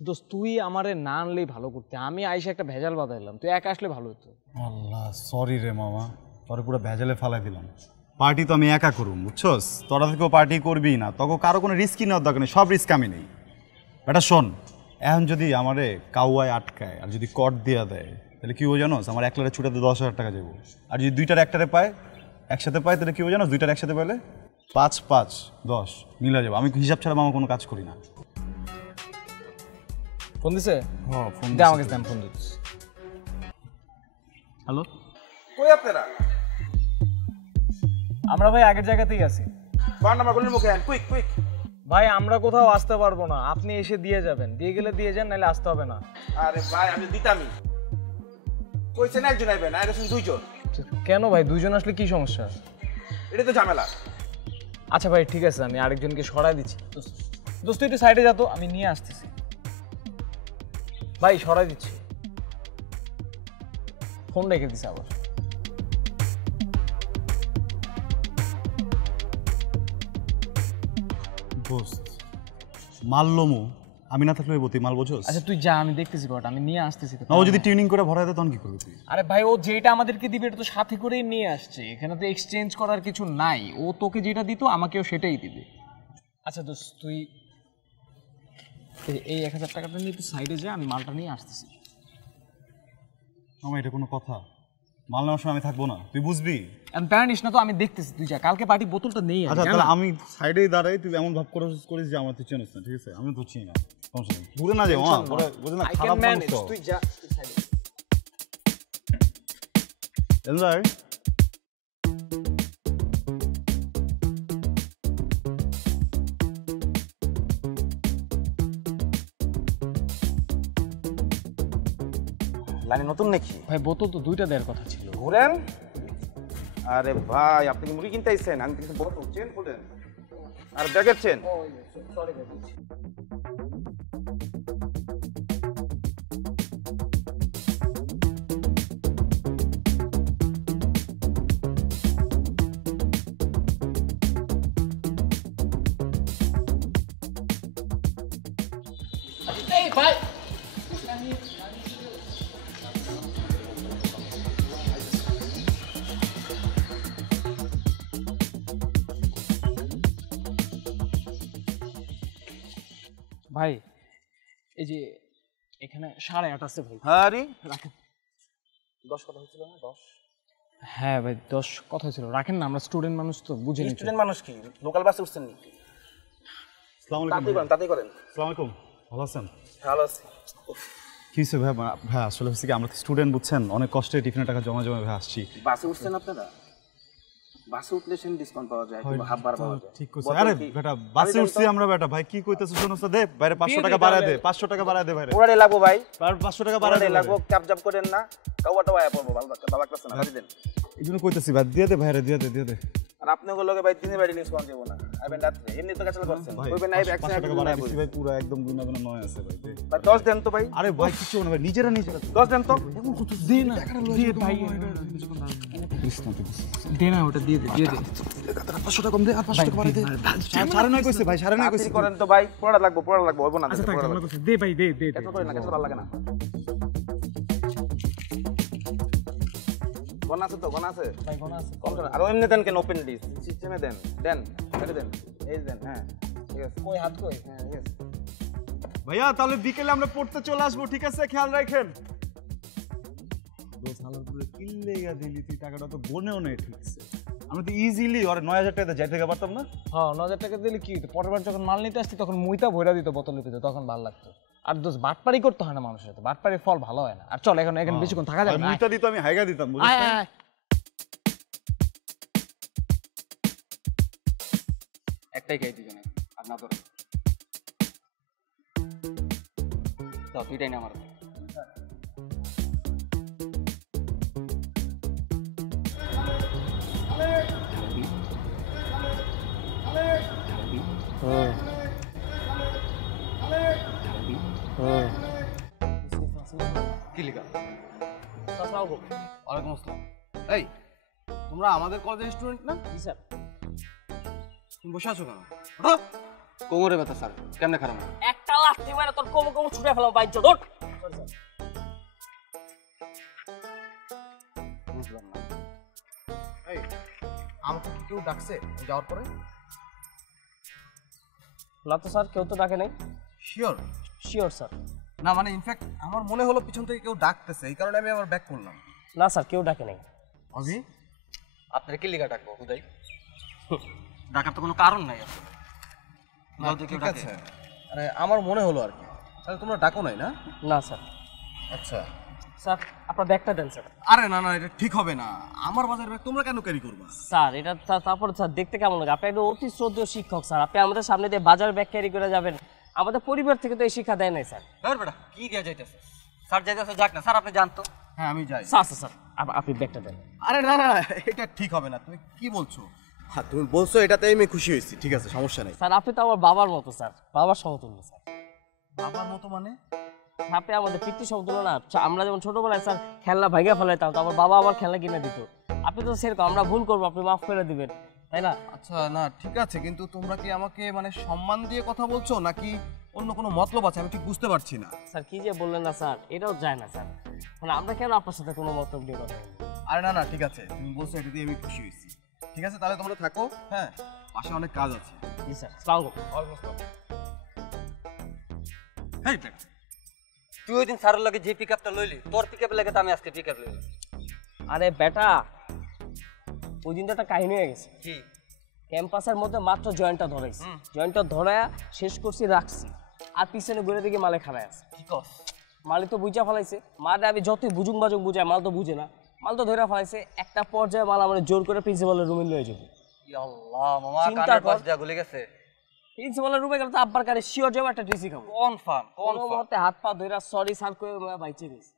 দোস্ত তুই আমারে না আনলেই ভালো করতে, আমি আইসা একটা ভেজাল বাঁধাইলাম, তুই একা আসলে ভালো হতো। আল্লাহ সরি রে মামা, তোরে পুরো ভেজালে ফালাই দিলাম। পার্টি তো আমি একা করুম বুঝছস, তোরা থেকেও পার্টি করবি না, তখন কারো কোনো রিস্কই নেওয়ার দরকার নেই, সব রিস্ক আমি নেই। বেটা শোন, এখন যদি আমারে কাউয়ায় আটকায় আর যদি কট দেওয়া দেয় তাহলে কি হয়ে জানোস, আমার একলারে ছুটাতে 10,000 টাকা যাবো। আর যদি দুইটার একটারে পায় একসাথে পায় তাহলে কি হয়ে জানোস, দুইটার একসাথে পাইলে 5 5 10 মিলে যাবো। আমি হিসাব ছাড়া মামা কোনো কাজ করি না। ফোন দিছে? হ্যাঁ ফোন দে আমাকে, দেন ফোন দিচ্ছি। হ্যালো, কই আপনারা? আমরা ভাই আগের জায়গাতেই আছি। ফোন নাম্বার বলুন মুখে, কুইক কুইক। ভাই আমরা কোথাও আসতে পারবো না, আপনি এসে দিয়ে যাবেন, দিয়ে গেলে দিয়ে যান, নাহলে আসতে হবে না। আরে ভাই আমি দিতামই, কইছেন একজন আইবেন আর এসেছেন দুইজন। কেন ভাই, দুইজন আসলে কি সমস্যা? এটা তো ঝামেলা। আচ্ছা ভাই ঠিক আছে, আমি আরেকজনকে সরাই দিচ্ছি। দোস্ত একটু সাইডে যা তো, আমি নিয়ে আসতেছি। ভাই সরাই দিচ্ছি, ফোন রেখে দিছে আবার। দোস্ত মারলমু, আমি না থাকলে বতি মাল বোঝোস। আচ্ছা তুই যা, আমি দেখতেছি কটা, আমি নিয়ে আসতেছি। না ও যদি টিউনিং করে ভরায় দেয় তখন কি করবি তুই? আরে ভাই ও যেটা আমাদেরকে দিবে এটা তো সাথে করেই নিয়ে আসছে, এখানে তো এক্সচেঞ্জ করার কিছু নাই, ও তোকে যেটা দিত আমাকেও সেটাই দিবে। আচ্ছা দোস্ত তুই এই 1000 টাকাটা নিয়ে তুই সাইডে যা, আমি মালটা নিয়ে আসতেছি। মামা এটা কোনো কথা? মাল নেওয়ার সময় আমি থাকবো না, তুই বুঝবি। আমি প্যারা নিস না তো, আমি দেখতেছি, তুই যা, কালকে পার্টি বোতলটা নেই। আচ্ছা তাহলে আমি সাইডেই দাঁড়াই, তুই এমন ভাব করিস যে আমার তুই চেনিস না, ঠিক আছে? আমি তো চিনি না, সমস্যা নেই, দূরে না যাই মামা, পরে বুঝলি না খারাপ মানুষ তো। তুই যা সাইডে। এলজার লাইনে নতুন নাকি? ভাই বোতল তো দুইটা দেওয়ার কথা ছিল। ঘুরেন। আরে ভাই আপনি কি মুরগি কিনতে আইছেন? আমি কিছু বড় চেন খুলেন আর ব্যাগের চেন। সরি ভাই। ভাই ভাই এই যে এখানে 8:30 আছে ভাই। আরে রাখেন। 10 কথা হচ্ছিল না? 10 হ্যাঁ ভাই 10 কথা ছিল, রাখেন না, আমরা স্টুডেন্ট মানুষ তো বুঝে নিচ্ছি। স্টুডেন্ট মানুষ কি লোকাল বাসে উঠছেন নাকি? আসসালামু তাতে আলাইকুম। করেন তাতে করেন। আসসালামু আলাইকুম, ভালো আছেন? ভালো আছি। কি হয়েছে ভাই? ভাই আসলে হচ্ছে কি, আমরা তো স্টুডেন্ট বুঝছেন, অনেক কষ্টে টিফিনের টাকা জমা জমা ভাই আসছি। বাসে উঠছেন আপনারা? বাসে উঠলে সেন ডিসকাউন্ট পাওয়া যায়, কিংবা হাফ বার পাওয়া যায়। ঠিক কইছে। আরে বেটা বাসে উঠছি আমরা, বেটা ভাই কি কইতেছ শোনো তো, দে বাইরে 500 টাকা বাড়ায় দে, 500 টাকা বাড়ায় দে বাইরে। পুরাটাই লাগবো ভাই, আর 500 টাকা বাড়ায় দে পুরাটাই লাগবো। ক্যাপ জাপ করেন না, কাউয়াটা ওয়া পড়বো, ভালো লাগতেছে না, বাড়ি দেন। এইজন্য কইতেছি ভাই, দিয়ে দে ভাইরে, দিয়ে দে। আর আপনি ওগুলোকে ভাই দিনে বাড়ি ডিসকাউন্ট দেবো না, আইবেন রাত্রে, এমনি তো ক্যান্সেল করছেন, কইবেন না 500 টাকা বাড়ায় দিছি ভাই, পুরো একদম গুনা গুনা নয় আছে ভাই। ভাই 10 দেন তো ভাই। আরে ভাই কিছু না ভাই, নিজেরা 10 দেন তো। দে না, দে ভাই, দে না, ওটা দিয়ে দে। 500 টাকা কম দে, আর 500 টাকা বাড়ায় দে। 9.5 কইছে ভাই, 9.5 কইছে। করেন তো ভাই, পুরাটা লাগবো হইব না। আচ্ছা থাক, আমরা কইছি দে ভাই, দে। ক্যান্সেল করেন না, ক্যান্সেল ভালো লাগে না। কোন আছে তো, কোন আছে ভাই কোন আছে? কম করেন। আর এমনি দেন কেন, ওপেন লিস্ট সিস্টেমে দেন, কেটে দেন, এই দেন। হ্যাঁ ঠিক আছে, কই হাত কই? হ্যাঁ ঠিক আছে ভাইয়া তাহলে বিকেলে আমরা পড়তে চলে আসবো, ঠিক আছে? খেয়াল রাখেন। দোস হালার পুরো কিল্লে গা দিলি তুই, টাকাটা তো বনেও নেই, ঠিক আছে? আমরা তো ইজিলি আর 9000 টাকা যাইতে পারতাম না। হ্যাঁ 9000 টাকা দিলে কি হতো, পরের বার যখন মাল নিতে আসতি তখন মুইতা ভইরা দিত বোতলের ভিতরে, তখন ভালো লাগতো। আর দোষ বাটপারি করতে হয় না মানুষের সাথে, বাটপারির ফল ভালো হয় না। আর চল এখন এখানে বেশিক্ষণ থাকা যাবে না। মুইতা দিত আমি হাইগা দিতাম, বুঝছিস? আয় আয় আয়। একটাই খাই দুজনে, আর না তোরা তো দুইটাই না আমার। কি লিখা? ওয়ালাইকুম আসসালাম। এই তোমরা আমাদের কলেজের স্টুডেন্ট না? জি স্যার। তুমি বসে আছো কেন? কোমরে ব্যথা স্যার, কেমনে খারাপ? একটাও লাথি মারে তোর কোমো কোমো ছুটে ফেলাম বাইক ধর। বুঝলাম না। এই আমাকে কি কেউ ডাকছে যাওয়ার পরে? না তো স্যার, কেউ তো ডাকে নাই। শিওর? Sure sir. না মানে ইনফ্যাক্ট আমার মনে হলো পিছন থেকে কেউ ডাকতেছে, এই কারণে আমি আবার ব্যাক করলাম। না স্যার, কেউ ডাকে নাই। অজি আপনার কি লিগা ডাকবো হুদাই? ডাকার তো কোনো কারণ নাই আসলে। না ঠিক আছে, আরে আমার মনে হলো আর কি। তাহলে তোমরা ডাকো নাই না? না স্যার। আচ্ছা স্যার আপনার ব্যাগটা দেন স্যার। আরে না না, এটা ঠিক হবে না। আমার বাজার ব্যাগ তোমরা কেন ক্যারি করবা? স্যার এটা তারপর স্যার দেখতে কেমন লাগে? আপনি একজন অতি শ্রদ্ধেয় শিক্ষক স্যার, আপনি আমাদের সামনে দিয়ে বাজার ব্যাগ ক্যারি করে যাবেন? আমাদের পরিবার থেকে তো এই শিক্ষা দেয় নাই স্যার। ধর বেটা কি দিয়া যাইতেছে? স্যার যাইতেছে যাক না, স্যার আপনি জানতো। হ্যাঁ আমি যাই। স্যার স্যার আপনি ব্যাগটা দেন। আরে না না, এটা ঠিক হবে না। তুমি কি বলছো? হ্যাঁ তুমি বলছো এটাতেই আমি খুশি হয়েছি, ঠিক আছে সমস্যা নেই। স্যার আপনি তো আমার বাবার মতো স্যার, বাবার সমতুল্য স্যার। বাবার মতো মানে? আপনি আমাদের পিতৃ সমতুল্য না? আমরা যেমন ছোটবেলায় স্যার খেলনা ভাঙা ফেলাইতাম, তো আমার বাবা আমার খেলনা কিনে দিত। আপনি তো সেরকম, আমরা ভুল করবো আপনি মাফ করে দিবেন, তাই না? আচ্ছা না ঠিক আছে, কিন্তু তোমরা কি আমাকে মানে সম্মান দিয়ে কথা বলছো নাকি অন্য কোনো মতলব আছে? আমি ঠিক বুঝতে পারছি না। স্যার কি যে বললেন না স্যার, এটাও যায় না স্যার। মানে আমরা কেন আপনার সাথে কোনো মতলব নিয়ে কথা বলবো? আরে না না ঠিক আছে, তুমি বলছো এটা দিয়ে আমি খুশি হয়েছি। ঠিক আছে তাহলে তোমরা থাকো, হ্যাঁ পাশে অনেক কাজ আছে। জি স্যার, আসসালামু আলাইকুম। হেই বেটা, তুই ওই দিন স্যারের লাগে যে পিকআপটা লইলি, তোর পিকআপের লাগে তো আমি আজকে পিকআপ লইলাম। আরে বেটা, ওই দিন তো একটা কাহিনী হয়ে গেছে। কি? ক্যাম্পাসের মধ্যে মাত্র জয়েন্টটা ধরাইছি, জয়েন্টটা ধরায়া শেষ করছি রাখছি, আর পিছনে ঘুরে দিকে মালে খাড়ায় আছে। কি কস? মালি তো বুঝা ফেলাইছে, মালে আমি যতই বুঝুং বাজুং বুঝাই, মাল তো বুঝে না, মাল তো ধরে ফেলাইছে। একটা পর্যায়ে মাল আমার জোর করে প্রিন্সিপালের রুমে লয়ে যাবে। ইয়া আল্লাহ মামা, চিন্তা কানের কর। পাশ দিয়া গলে গেছে। প্রিন্সিপালের রুমে গেলে তো আব্বার কারে শিওর যাবো একটা টিসি খাবো। কনফার্ম কোনো মতে হাত পা ধরে সরি স্যার করে বাইচে গেছি।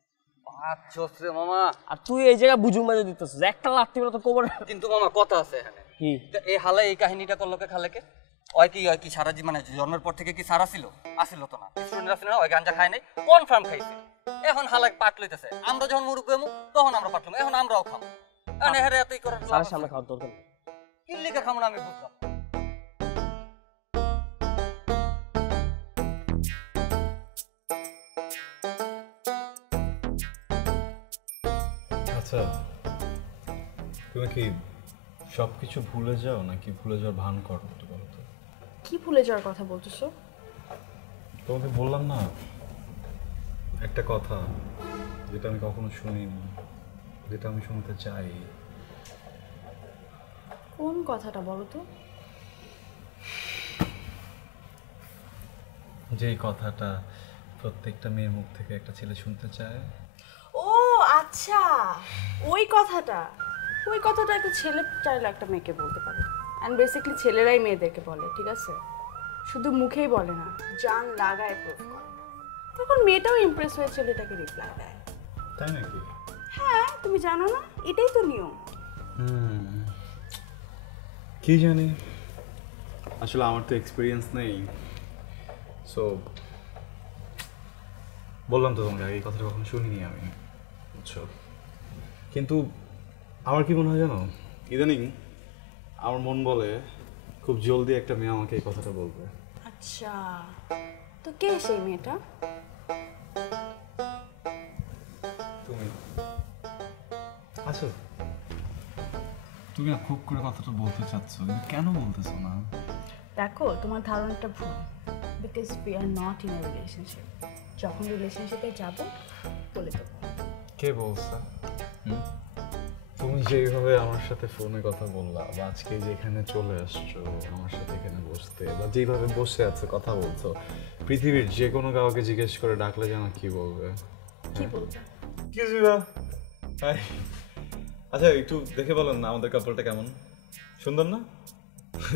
বাচ্চোস রে মামা। আর তুই এই জায়গায় বুঝুং বাজে দিতেছিস, একটা লাঠি তো কোবর। কিন্তু মামা কথা আছে এখানে। কি? তো এই হালে এই কাহিনীটা করলো কে খালেকে? ওই কি সারা মানে জন্মের পর থেকে কি সারা ছিল? আসিল তো না। স্টুডেন্ট আসিল না, ওই গাঞ্জা খায় নাই, কনফার্ম খাইছে। এখন হালাক পাট লইতেছে। আমরা যখন মুরুব্বি হমু তখন আমরা পাটলাম, এখন আমরাও খাবো। এখন এহারে এতই করার স্যারের সামনে খাওয়ার দরকার নেই। কি লিখে খাবো না আমি বুঝলাম। আচ্ছা তুমি কি সব কিছু ভুলে যাও নাকি ভুলে যাওয়ার ভান করো একটু বলো তো? কি ভুলে যাওয়ার কথা বলতেছো? তোমাকে বললাম না একটা কথা যেটা আমি কখনো শুনিনি, যেটা আমি শুনতে চাই। কোন কথাটা বলো তো? যেই কথাটা প্রত্যেকটা মেয়ের মুখ থেকে একটা ছেলে শুনতে চায়। ও আচ্ছা, ওই কথাটা একটা ছেলে চাইলে একটা মেয়েকে বলতে পারে। অ্যান্ড বেসিক্যালি ছেলেরাই মেয়েদেরকে বলে, ঠিক আছে? শুধু মুখেই বলে না, জান লাগায় প্রুফ করে। তখন মেয়েটাও ইমপ্রেস হয়ে ছেলেটাকে রিপ্লাই দেয়। তাই নাকি? হ্যাঁ, তুমি জানো না? এটাই তো নিয়ম। কি জানি, আসলে আমার তো এক্সপিরিয়েন্স নেই। সো বললাম তো তোমাকে এই কথাটা কখনো শুনিনি আমি, বুঝছো? কিন্তু আমার কি মনে হয় জানো, ইদানিং আমার মন বলে খুব জলদি একটা মেয়ে আমাকে এই কথাটা বলবে। আচ্ছা, তো কে সেই মেয়েটা? তুমি আছো, তুমি না খুব করে কথাটা বলতে চাচ্ছ, কিন্তু কেন বলতেছো না? দেখো, তোমার ধারণাটা ভুল। Because we are not in a relationship. যখন রিলেশনশিপে যাব বলে দেবো। কে বলছে? তুমি যেইভাবে আমার সাথে ফোনে কথা বললা বা আজকে যেখানে চলে আসছো আমার সাথে এখানে বসতে, বা যেইভাবে বসে আছে কথা বলছো, পৃথিবীর যে কোনো কাউকে জিজ্ঞেস করে ডাকলে যেন কি বলবে? কি বলবো? কি জিবা? আচ্ছা একটু দেখে বলেন না আমাদের কাপলটা কেমন, সুন্দর না?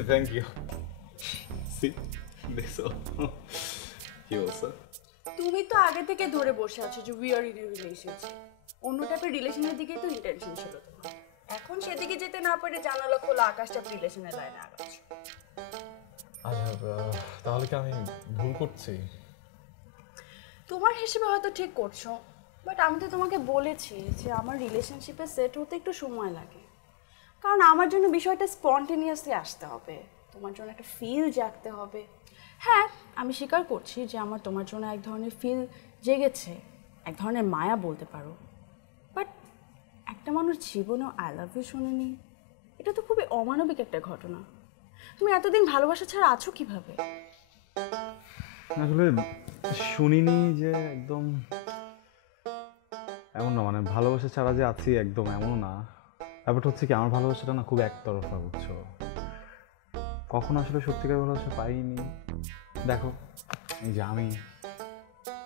Thank you. সি দেখছো কি বলছো? তুমি তো আগে থেকে ধরে বসে আছো যে we are in a relationship. অন্য টাইপের রিলেশনের দিকেই তো ইন্টেনশন ছিল তোমার। এখন সেদিকে যেতে না পারে জানালা খোলা আকাশটা রিলেশনের লাইনে আগাচ্ছ। আচ্ছা তাহলে কি আমি ভুল করছি? তোমার হিসেবে হয়তো ঠিক করছো, বাট আমি তো তোমাকে বলেছি যে আমার রিলেশনশিপে সেট হতে একটু সময় লাগে। কারণ আমার জন্য বিষয়টা স্পন্টেনিয়াসলি আসতে হবে, তোমার জন্য একটা ফিল জাগতে হবে। হ্যাঁ, আমি স্বীকার করছি যে আমার তোমার জন্য এক ধরনের ফিল জেগেছে, এক ধরনের মায়া বলতে পারো। বাট একটা মানুষ জীবনেও আই লাভ ইউ শোনেনি, এটা তো খুবই অমানবিক একটা ঘটনা। তুমি এতদিন ভালোবাসা ছাড়া আছো কিভাবে? আসলে শুনিনি যে একদম এমন না, মানে ভালোবাসা ছাড়া যে আছি একদম এমন না। ব্যাপারটা হচ্ছে কি, আমার ভালোবাসাটা না খুব একতরফা, বুঝছো? কখন আসলে সত্যিকার ভালোবাসা পাইনি। দেখো, এই যে আমি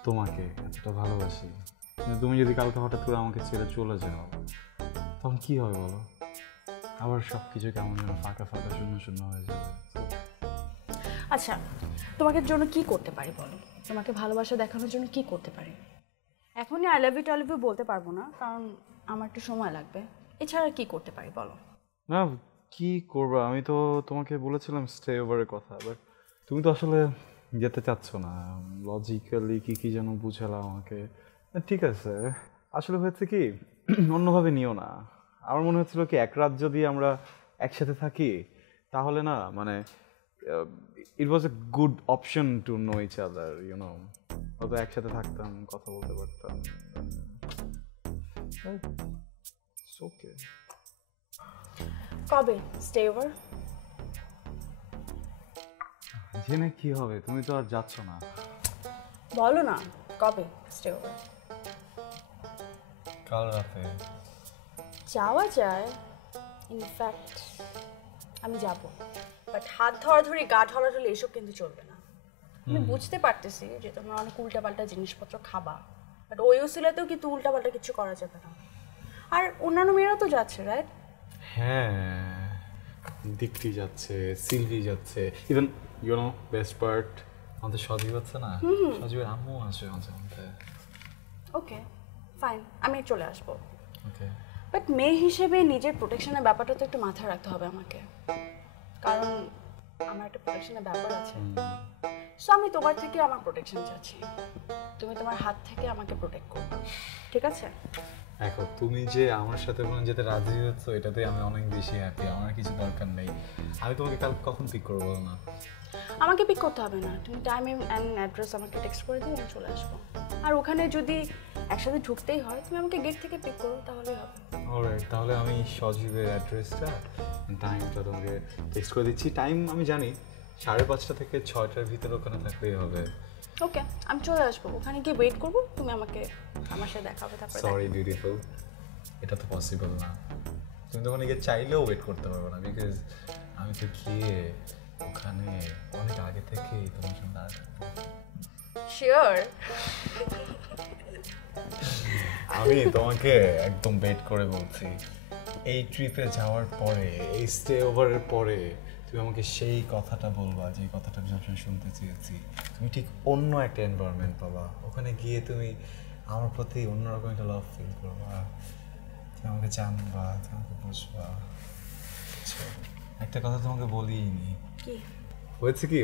তোমাকে এতটা ভালোবাসি, কিন্তু তুমি যদি কালকে হঠাৎ করে আমাকে ছেড়ে চলে যাও, তখন কি হবে বলো? আবার সব কিছু কেমন যেন ফাঁকা ফাঁকা শূন্য শূন্য হয়ে যাবে। আচ্ছা, তোমাকে জন্য কি করতে পারি বলো? তোমাকে ভালোবাসা দেখানোর জন্য কি করতে পারি? এখনই আই লাভ ইউ বলতে পারবো না, কারণ আমার একটু সময় লাগবে। এছাড়া কি করতে পারি বলো? না, কি করবা? আমি তো তোমাকে বলেছিলাম স্টে ওভারের কথা, বাট তুমি তো আসলে যেতে চাচ্ছ না। লজিক্যালি কি কি যেন বুঝালাম আমাকে। ঠিক আছে, আসলে হয়েছে কি, অন্যভাবে নিও না। আমার মনে হচ্ছিল কি, এক রাত যদি আমরা একসাথে থাকি তাহলে না, মানে it was a good option to know each other, you know. হয়তো একসাথে থাকতাম, কথা বলতে পারতাম। ওকে, কবে স্টে ওভার? জেনে কি হবে, তুমি তো আর যাচ্ছ না। বলো না কবে স্টে ওভার? কাল রাতে। যাওয়া যায়, ইনফ্যাক্ট আমি যাব, বাট হাত ধরাধরি গা ঢলাঢলি এসব কিন্তু চলবে না। আমি বুঝতে পারতেছি যে তোমরা অনেক উল্টাপাল্টা জিনিসপত্র খাবা, বাট ওই উসিলাতেও কিন্তু উল্টাপাল্টা কিছু করা যাবে না। আর অন্যান্য মেয়েরা তো যাচ্ছে, রাইট? হ্যাঁ, দীপ্তি যাচ্ছে, সিলভি যাচ্ছে, even you know best part, আমাদের সজীব আছে না, সজীবের আম্মু আছে মাঝে মধ্যে। ওকে ফাইন, আমি চলে আসবো। ওকে, বাট মেয়ে হিসেবে নিজের প্রোটেকশনের ব্যাপারটা তো একটু মাথায় রাখতে হবে আমাকে, কারণ আমার একটা প্রোটেকশনের ব্যাপার আছে। সো আমি তোমার থেকে আমার প্রোটেকশন চাচ্ছি, তুমি তোমার হাত থেকে আমাকে প্রোটেক্ট করবে, ঠিক আছে? দেখো, তুমি যে আমার সাথে বলেন যেতে রাজি হচ্ছ, এটাতে আমি অনেক বেশি হ্যাপি। আমার কিছু দরকার নেই। আমি তোমাকে কাল কখন পিক করবো বলো না? আমাকে পিক করতে হবে না, তুমি টাইম অ্যান্ড অ্যাড্রেস আমাকে টেক্সট করে দিও, আমি চলে আসবো। আর ওখানে যদি একসাথে ঢুকতেই হয়, তুমি আমাকে গেট থেকে পিক করো, তাহলেই হবে। অলরাইট, তাহলে আমি সজীবের অ্যাড্রেসটা, টাইমটা তোমাকে টেক্সট করে দিচ্ছি। টাইম আমি জানি, 5:30 থেকে 6টার ভিতরে ওখানে থাকলেই হবে। ওকে, আমি চলে আসবো, ওখানে গিয়ে ওয়েট করবো, তুমি আমাকে আমার সাথে দেখা হবে, তারপরে সরি বিউটিফুল, এটা তো পসিবল না। তুমি তো ওখানে গিয়ে চাইলেও ওয়েট করতে পারবে না, বিকজ আমি তো গিয়ে ওখানে অনেক আগে থেকেই তোমার জন্য দাঁড়াবো। শিওর? আমি তোমাকে একদম বেট করে বলছি, এই ট্রিপে যাওয়ার পরে, এই স্টে ওভারের পরে তুমি আমাকে সেই কথাটা বলবা, যে কথাটা আমি সবসময় শুনতে চেয়েছি। তুমি ঠিক অন্য একটা এনভায়রনমেন্ট পাবা, ওখানে গিয়ে তুমি আমার প্রতি অন্যরকম একটা লাভ ফিল করবা, তুমি আমাকে জানবা, তুমি আমাকে বুঝবা। একটা কথা তোমাকে বলিনি, কি হয়েছে কি,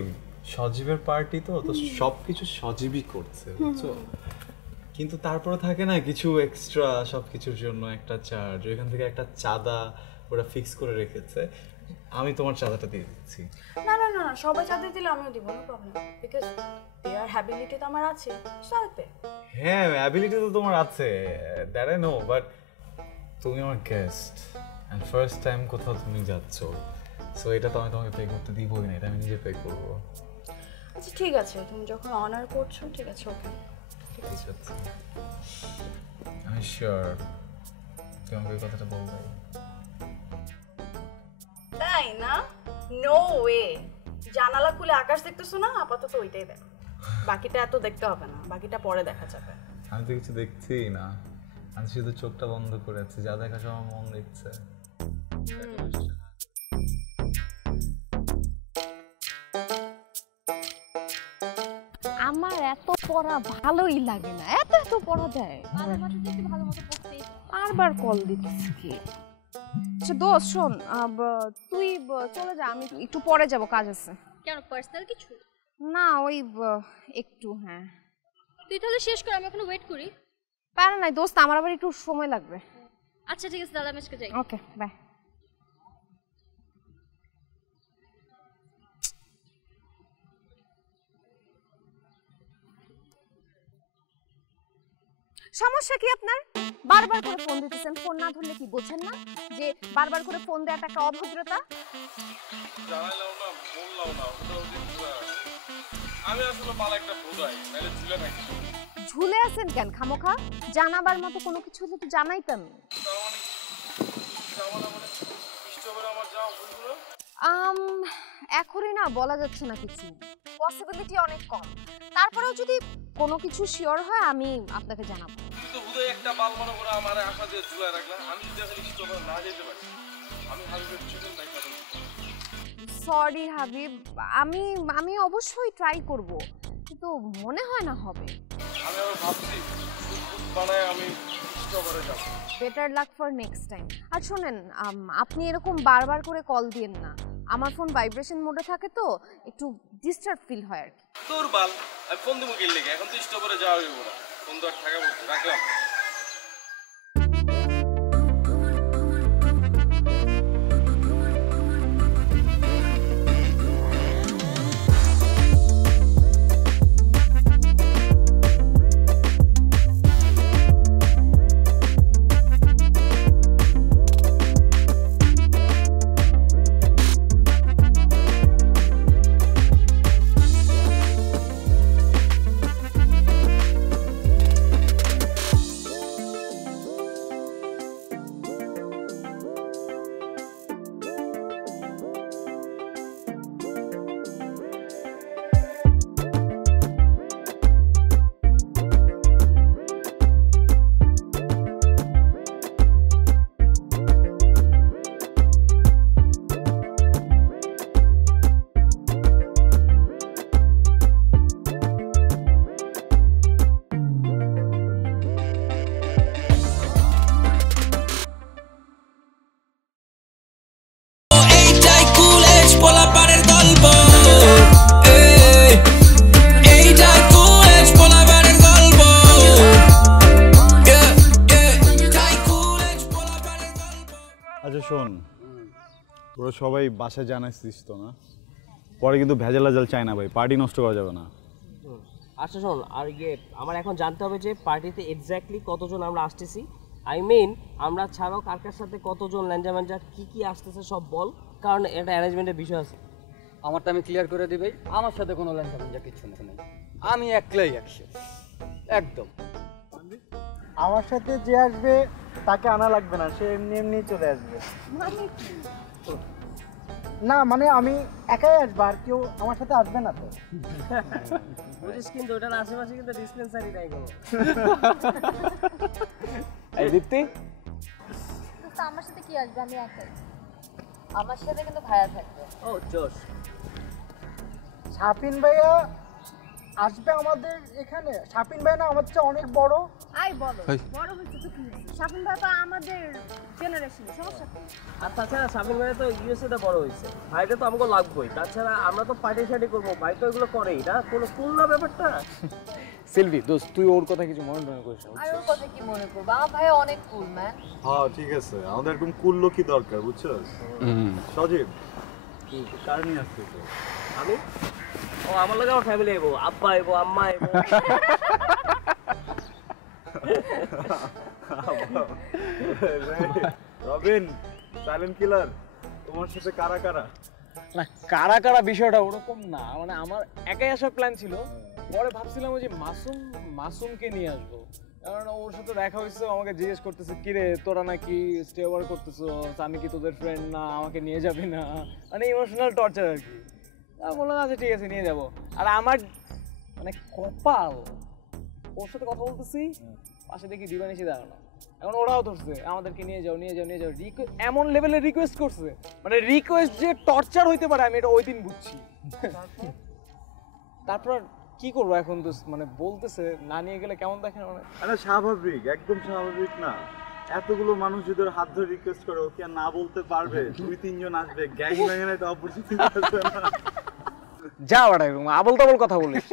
সজীবের পার্টি তো সব কিছু সজীবই করছে, বুঝছো? কিন্তু তারপরে থাকে না কিছু এক্সট্রা, সব কিছুর জন্য একটা চার্জ, ওইখান থেকে একটা চাঁদা ওরা ফিক্স করে রেখেছে। আমি তোমার চাঁদাটা দিয়ে দিচ্ছি। না না না, সবাই চাঁদা দিলে আমিও দিব, নো প্রবলেম, বিকজ দেয়ার হ্যাবিলিটি তো আমার আছে, চলবে। হ্যাঁ, অ্যাবিলিটি তো তোমার আছে, দ্যাট আই নো, বাট তুমি আমার গেস্ট অ্যান্ড ফার্স্ট টাইম কোথাও তুমি যাচ্ছ, সো এটা তো আমি তোমাকে পে করতে দিবই না, এটা আমি নিজে পে করবো। আচ্ছা ঠিক আছে, তুমি যখন অনার করছো, ঠিক আছে, ওকে। ঠিক আছে, আমি শিওর তুমি আমাকে এই কথাটা বলবে। তাই না? নো ওয়ে, জানালা খুলে আকাশ দেখতেছো না, আপাতত ওইটাই দেখো, বাকিটা এত দেখতে হবে না, বাকিটা পরে দেখা যাবে। আমি তো কিছু দেখছি না, আমি শুধু চোখটা বন্ধ করে আছি, যা দেখা সব আমার মন দেখছে। আমার এত পড়া ভালোই লাগে না, এত এত পড়া যায়, বারবার কল দিচ্ছি কি। আচ্ছা দোস্ত শোন, তুই চলে যা, আমি একটু পরে যাব, কাজ আছে। কেন, পার্সোনাল কিছু? না ওই একটু, হ্যাঁ। তুই তাহলে শেষ কর, আমি এখনো ওয়েট করি। পারে নাই দোস্ত, আমার আবার একটু সময় লাগবে। আচ্ছা ঠিক আছে, দাদা মেশকে যাই। Okay bye. সমস্যা কি আপনার? বারবার করে ফোন দিতেছেন, ফোন না ধরলে কি বোঝেন না যে বারবার করে ফোন দেওয়াটা একটা অভদ্রতা? জানাইলাম না, বললাম না, ওটা ওদের ঝুলে আছে। আমি আসলে মাল একটা বোঝাই, নাহলে ঝুলে থাকি। ঝুলে আছেন কেন খামোখা? জানাবার মতো কোনো কিছু হলে তো জানাইতাম। তার মানে কি? জামানা মানে স্টোভের আমার যাওয়া ভুলগুলো? এখনই না বলা যাচ্ছে না কিছু, পসিবিলিটি অনেক কম। তারপরেও যদি কোনো কিছু শিওর হয় আমি আপনাকে জানাবো। তুই তো বোধহয় একটা বাল মনে করে আমার আশা দিয়ে ঝুলাই রাখলাম। আমি যদি এখন স্টোভে না যেতে পারি, আমি হাবিবের চিকেন বাইক পাঠাবো। সরি হাবিব, আমি অবশ্যই ট্রাই করব, কিন্তু মনে হয় না হবে। আমি আবার ভাবছি বানায় আমি স্টোভে যাব। Better luck for next time. আর শোনেন, আপনি এরকম বারবার করে কল দিয়েন না। আমার ফোন ভাইব্রেশন মোডে থাকে তো একটু ডিস্টার্ব ফিল হয় আর কি। তোর বাল, আমি ফোন দেবো গেলে লেগে, এখন তো স্টোভে যাওয়া হইব না। ফোন তো আর থাকা বলতে রাখলাম। আচ্ছা শোন, তোরা সবাই বাসায় জানাইছিস তো না? পরে কিন্তু ভেজাল চাই না ভাই, পার্টি নষ্ট করা যাবে না। আচ্ছা শোন, আর আমার এখন জানতে হবে যে পার্টিতে এক্স্যাক্টলি কতজন আমরা আসতেছি। আই মিন আমরা ছাড়াও কার কার সাথে কতজন ল্যাঞ্জা ম্যাঞ্জা কি আসতেছে সব বল, কারণ এটা অ্যারেঞ্জমেন্টের বিষয় আছে। আমারটা আমি ক্লিয়ার করে দিবেই, আমার সাথে কোনো ল্যাঞ্জা ম্যাঞ্জা কিছু নেই। আমি একলাই একশো, একদম। আমার সাথে যে আসবে তাকে আনা লাগবে না, সে এমনি এমনি চলে আসবে। না মানে আমি একাই আসবো, আর কেউ আমার সাথে আসবে না তো। বুঝিস কিন্তু ওটার আশেপাশে কিন্তু ডিসপেন্সারি নাই কোনো। এই দীপ্তি, আমার সাথে কি আসবে? আমি একাই। আমার সাথে কিন্তু ভাইয়া থাকবে। ও জোশ। শাপিন ভাইয়া আসবে আমাদের এখানে। শাপিন ভাই না আমাদের চেয়ে অনেক বড়। আই বলো, বড় হইছে তো কি হইছে? শাপিন ভাই তো আমাদের জেনারেশনে, সমস্যা কি? আর তাছাড়া শাপিন ভাই তো ইউএসএ তে বড় হয়েছে, ভাইটা তো আমাকে লাগবেই। তাছাড়া আমরা তো পার্টি শার্টি করবো, ভাই তো এগুলো করেই না, কোনো কুল না ব্যাপারটা। সিলভি দোস্ত, তুই ওর কথা কিছু মনে করিস না। আর ওর কথা কি মনে করবো? আমার ভাই অনেক কুল ম্যান। হ্যাঁ ঠিক আছে, আমাদের এরকম কুল লোকই দরকার, বুঝছো? সজীব কার নিয়ে আসতে তো? আমি ও আমার লাগে আমার ফ্যামিলি আইবো, আব্বা আইবো, আম্মা আইবো। রবিন সাইলেন্ট কিলার, তোমার সাথে কারা কারা? না কারা কারা বিষয়টা ওরকম না, মানে আমার একাই আসার প্ল্যান ছিল। পরে ভাবছিলাম ওই যে মাসুমকে নিয়ে আসবো, কারণ ওর সাথে দেখা হয়েছে, আমাকে জিজ্ঞেস করতেছে কিরে তোরা নাকি স্টে ওভার করতেছো, আমি কি তোদের ফ্রেন্ড না, আমাকে নিয়ে যাবি না, মানে ইমোশনাল টর্চার আর কি। বললাম আচ্ছা ঠিক আছে নিয়ে যাবো। আর আমার মানে কপাল, ওর সাথে কথা বলতেছি, পাশে দেখি দিবানিশি দাঁড়ানো। এখন ওরাও ধরছে আমাদেরকে নিয়ে যাও নিয়ে যাও নিয়ে যাও, এমন লেভেলের রিকোয়েস্ট করছে, মানে রিকোয়েস্ট যে টর্চার হইতে পারে আমি এটা ওই দিন বুঝছি। তারপর কি করবো এখন, তো মানে বলতেছে না নিয়ে গেলে কেমন দেখেন, মানে আরে স্বাভাবিক, একদম স্বাভাবিক না? এতগুলো মানুষ যদি ওর হাত ধরে রিকোয়েস্ট করে, ও কি আর না বলতে পারবে? 2-3 জন আসবে, গ্যাং ভেঙে নাই তো অপরচুনিটি আসবে না। যা ওটা এরকম আবল তাবল কথা বলিস।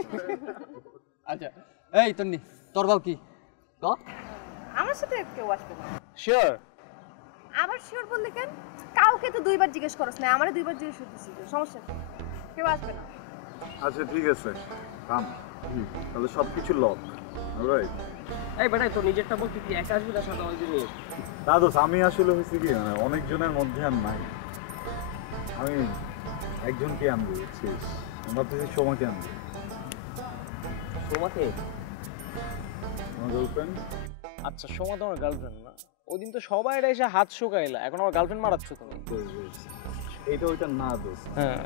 আচ্ছা এই তন্নি, তোর বাল কি? আমার সাথে কেউ আসবে না। শিওর? আবার শিওর বললি কেন? কাউকে তো দুইবার জিজ্ঞেস করছ না, আমারে দুইবার জিজ্ঞেস করতেছিস, সমস্যা কি? কেউ আসবে না। আচ্ছা ঠিক আছে, কাম তাহলে সবকিছু লক। অলরাইট। এই বেটা তোর নিজেরটা বল, তুই কি একা আসবি না সাথে আমাদের নিয়ে? না দোস্ত, আমি আসলে হয়েছে কি মানে অনেকজনের মধ্যে আর নাই, আমি একজনকে আনবো বুঝছিস, ভাবতেছি সোমাকে আনবো। সোমাকে? আমার গার্লফ্রেন্ড। আচ্ছা সোমা তোমার গার্লফ্রেন্ড না? ওই দিন তো সবাই এসে হাত শুকাইলা, এখন আমার গার্লফ্রেন্ড মারাচ্ছ তুমি? এইটা ওইটা না দোস্ত, হ্যাঁ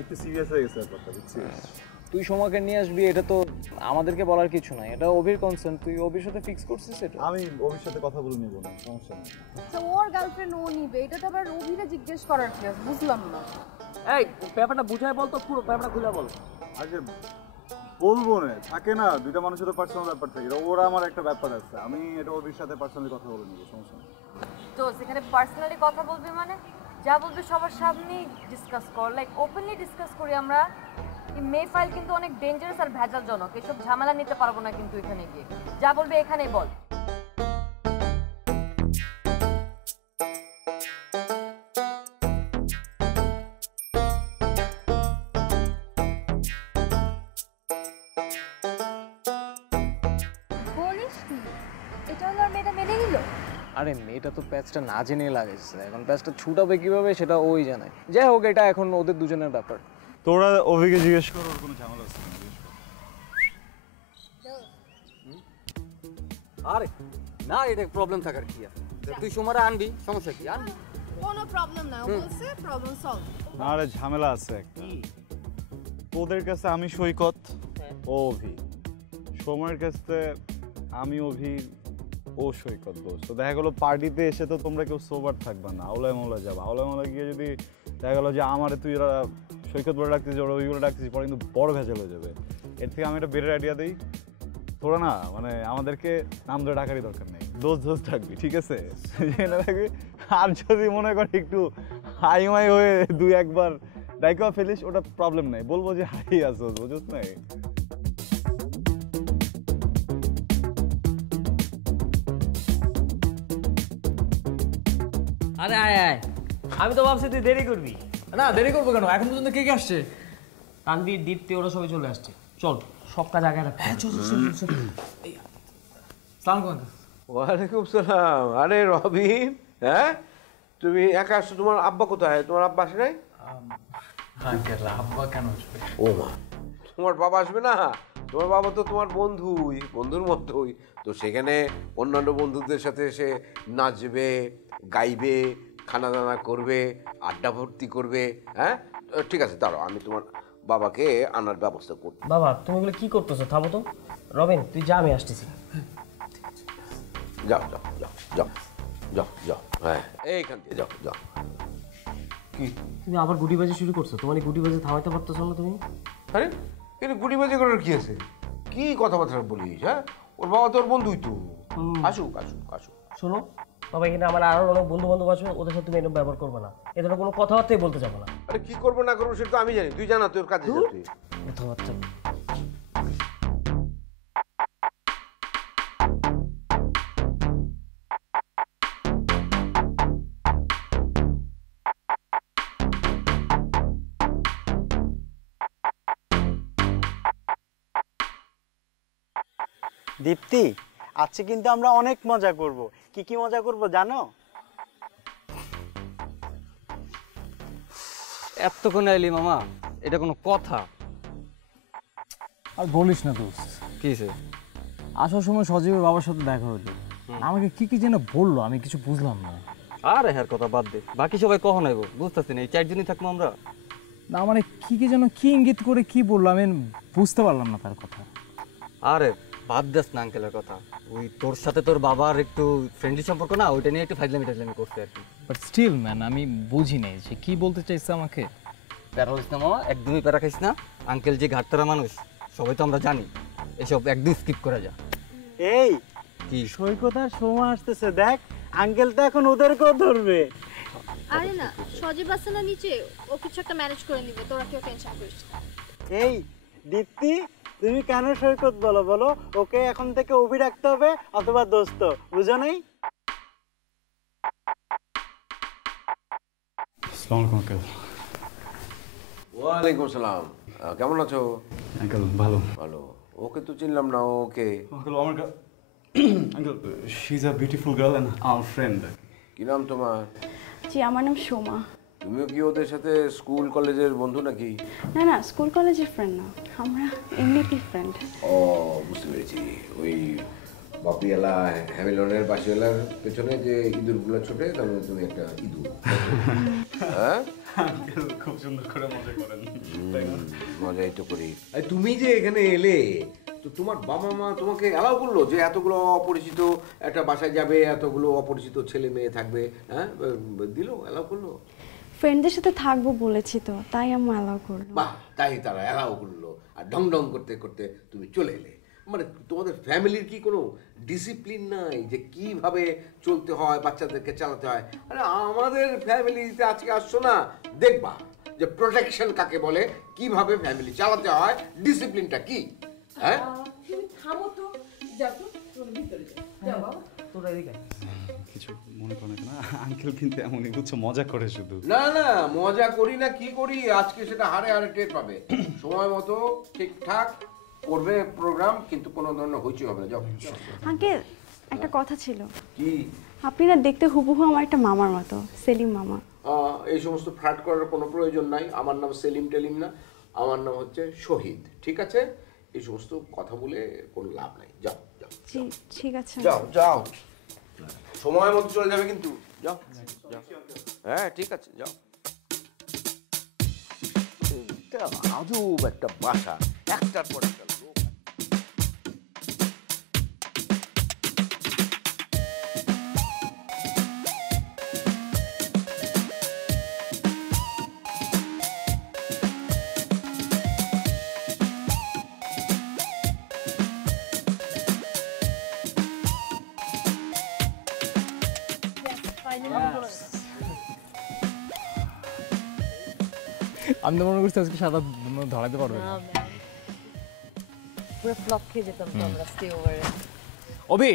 একটু সিরিয়াস হয়ে গেছে ব্যাপারটা বুঝছিস। তুই সোমাকে নিয়ে আসবি এটা তো আমাদেরকে বলার কিছু নাই, এটা অভির কনসার্ন, তুই অভির সাথে ফিক্স করছিস এটা? আমি অভির সাথে কথা বলে নিব না, সমস্যা নেই। তো ওর গার্লফ্রেন্ড ও নিবে, এটা তো আবার অভিরে জিজ্ঞেস করার কি আছে? বুঝলাম না। এই ব্যাপারটা বুঝাই বল তো, পুরো ব্যাপারটা খুলে বল। আরে বলবো না, থাকে না দুইটা মানুষের তো পার্সোনাল ব্যাপার থাকে, ওরা আমার একটা ব্যাপার আছে, আমি এটা অভির সাথে পার্সোনালি কথা বলে নিব, সমস্যা নেই। তো সেখানে পার্সোনালি কথা বলবি মানে যা বলবি সবার সামনেই ডিসকাস কর, লাইক ওপেনলি ডিসকাস করি আমরা। এই মেয়ে ফাইল কিন্তু অনেক ডেঞ্জারাস আর ভেজালজনক, এসব ঝামেলা নিতে পারবো না কিন্তু এখানে গিয়ে। যা বলবি এখানেই বল। বলিস কি এটা হলো আর মেয়েটা মেনে নিল? আরে মেয়েটা তো প্যাচটা না জেনে লাগাইছে, এখন প্যাচটা ছুটাবে কিভাবে সেটা ওই জানে। যাই হোক, এটা এখন ওদের দুজনের ব্যাপার। তোরা অভিকে জিজ্ঞেস কর ওর কোনো ঝামেলা আছে কিনা, জিজ্ঞেস কর। আরে না, এটা প্রবলেম থাকার কি আছে? তুই সোমারে আনবি, সমস্যা কি? আনবি, কোনো প্রবলেম না, ও বলছে প্রবলেম সলভ। না আরে ঝামেলা আছে একটা। তোদের কাছে আমি সৈকত, ও অভি, সময়ের কাছে আমি অভি, ও সৈকত দোস্ত। তো দেখা গেলো পার্টিতে এসে তো তোমরা কেউ সোবার থাকবে না, আওলায় মাওলায় যাবা, আওলায় মাওলায় গিয়ে যদি দেখা গেলো যে আমারে তুই সৈকত বলে ডাকতেছিস, ওরা ওই বলে ডাকতেছিস, পরে কিন্তু বড় ভেজাল হয়ে যাবে। এর থেকে আমি একটা বেটার আইডিয়া দিই, তোরা না মানে আমাদেরকে নাম ধরে ডাকারই দরকার নেই, দোস্ত দোস্ত থাকবি, ঠিক আছে? জেনে থাকবি। আর যদি মনে করি একটু হাই মাই হয়ে দুই একবার ডাইকা ফেলিস, ওটা প্রবলেম নেই, বলবো যে হাই আসো, বুঝছ না? আরে আয় আয়, আমি তো ভাবছি তুই দেরি করবি। না দেরি করবো কেন, এখন পর্যন্ত কে কে আসছে? তানভীর, দীপ্তি, ওরা সবাই চলে আসছে। চল সব কাজ আগে রাখ। হ্যাঁ চল চল চল। সালাম আলাইকুম। ওয়ালাইকুম সালাম। আরে রবিন, হ্যাঁ তুমি একা আসছো? তোমার আব্বা কোথায়? তোমার আব্বা আসে নাই? আব্বা কেন আসবে? ও মা, তোমার বাবা আসবে না? তোমার বাবা তো তোমার বন্ধুই, বন্ধুর মতোই তো, সেখানে অন্যান্য বন্ধুদের সাথে এসে নাচবে, গাইবে, খানা দানা করবে, আড্ডা ভর্তি করবে। হ্যাঁ ঠিক আছে, দাঁড়াও আমি তোমার বাবাকে আনার ব্যবস্থা করব। বাবা তুমি এগুলো কি করতেছো? থামো তো। রবিন তুই যা, আমি আসতেছি। যাও যাও যাও যাও যাও যাও, হ্যাঁ এইখান দিয়ে যাও যাও। কি তুমি আবার গুটি বাজি শুরু করছো? তোমার এই গুটি বাজি থামাইতে পারতেছো না তুমি? আরে এটা গুটি বাজি করার কি আছে? কি কথাবার্তা বলিস? হ্যাঁ ওর বাবা তোর বন্ধুই তো, আসুক আসুক আসুক। শোনো বাবা, এখানে আমার আরো অনেক বন্ধু বান্ধব আছে, ওদের সাথে তুমি এরকম ব্যবহার করবে না, এ ধরনের কোনো কথাবার্তাই বলতে যাবো না। আরে কি করবো না করবো সেটা তো আমি জানি, তুই জানা তোর কাজে যা তুই। কথাবার্তা দীপ্তি, আজকে কিন্তু আমরা অনেক মজা করব। কি কি মজা করব জানো? এতক্ষণে এলি মামা, এটা কোনো কথা? আর বলিস না দোস্ত, কিসে? আসার সময় সজীবের বাবার সাথে দেখা হলো, আমাকে কি কি যেন বললো, আমি কিছু বুঝলাম না। আরে হ্যাঁ কথা বাদ দে, বাকি সবাই কখন আইবো বুঝতেছি না, এই চারজনই থাকবো আমরা। না মানে কি কি যেন কি ইঙ্গিত করে কি বললো, আমি বুঝতে পারলাম না তার কথা। আরে বাদ দেস না আঙ্কেলের কথা, ওই তোর সাথে তোর বাবার একটু ফ্রেন্ডলি সম্পর্ক না, ওইটা নিয়ে একটু ফাইজলামি টাইজলামি করছে আর কি। বাট স্টিল ম্যান, আমি বুঝি নাই যে কি বলতে চাইছে আমাকে। প্যারা হইস না মামা, একদমই প্যারা খাইস না। আঙ্কেল যে ঘাটতারা মানুষ সবাই তো আমরা জানি, এসব একদম স্কিপ করা যা। এই কি সৈকত আর সোমা আসতেছে, দেখ আঙ্কেল তো এখন ওদেরকেও ধরবে। আরে না, সজীব আছে না নিচে, ও কিছু একটা ম্যানেজ করে নিবে, তোরা কেউ টেনশন করিস না। এই দীপ্তি, তুমি কেন সৈকত বলো বলো? ওকে এখন থেকে অভি রাখতে হবে অথবা দোস্ত, বুঝো নাই? আসসালামু আলাইকুম আঙ্কেল। ওয়ালাইকুম সালাম। কেমন আছো? আঙ্কেল ভালো। ভালো। ওকে তো চিনলাম না, ওকে আঙ্কেল আমার uncle she is a beautiful girl and our friend. কি নাম তোমার? জি আমার নাম সোমা। তুমিও কি ওদের সাথে স্কুল কলেজের বন্ধু নাকি? না না, স্কুল কলেজের ফ্রেন্ড না, আমরা এমনিতেই ফ্রেন্ড। ও বুঝতে পেরেছি, ওই বাপিওয়ালা হ্যামিলনের বাসিওয়ালার পেছনে যে ইঁদুরগুলো ছোটে, তার মধ্যে তুমি একটা ইঁদুর। হ্যাঁ খুব সুন্দর করে মজা করেন। মজাই তো করি। তুমি যে এখানে এলে, তো তোমার বাবা মা তোমাকে অ্যালাউ করলো যে এতগুলো অপরিচিত একটা বাসায় যাবে, এতগুলো অপরিচিত ছেলে মেয়ে থাকবে? হ্যাঁ দিলো, অ্যালাউ করলো? ফ্রেন্ডদের সাথে থাকবো বলেছি তো, তাই আমি অ্যালাউ করলো। বাহ, তাই তারা অ্যালাউ করলো, আর ঢং ঢং করতে করতে তুমি চলে এলে। মানে তোমাদের ফ্যামিলির কি কোনো ডিসিপ্লিন নাই যে কিভাবে চলতে হয়, বাচ্চাদেরকে চালাতে হয়? আরে আমাদের ফ্যামিলিতে আজকে আসছো না, দেখবা যে প্রোটেকশন কাকে বলে, কিভাবে ফ্যামিলি চালাতে হয়, ডিসিপ্লিনটা কি। হ্যাঁ থামো তো, যাও তো, তোরা ভিতরে যাও বাবা। তোরা এদিকে কিছু মনে করে না, আঙ্কেল কিন্তু এমনই বুঝছো, মজা করে শুধু। না না, মজা করি না কি করি, আজকে সেটা হারে হারে টের পাবে। সময় মতো ঠিকঠাক করবে প্রোগ্রাম, কিন্তু কোনো ধরনের হইচই হবে না। যাও। আঙ্কেল একটা কথা ছিল। কি? আপনি না দেখতে হুবহু আমার একটা মামার মতো, সেলিম মামা। এই সমস্ত ফ্ল্যাট করার কোনো প্রয়োজন নাই। আমার নাম সেলিম টেলিম না, আমার নাম হচ্ছে শহীদ, ঠিক আছে? এই সমস্ত কথা বলে কোনো লাভ নাই। যাও যাও। জি ঠিক আছে। যাও যাও, সময় মতো চলে যাবে কিন্তু। যাও যাও। হ্যাঁ ঠিক আছে, যাও। এটা আজব একটা বাসা, একটার পর একটা লোক। আমি তো মনে করছি আজকে সাদা ধরাতে পারবে না। পুরো ফ্লপ খেয়ে যেতাম তো আমরা স্টে ওভারে। অভি,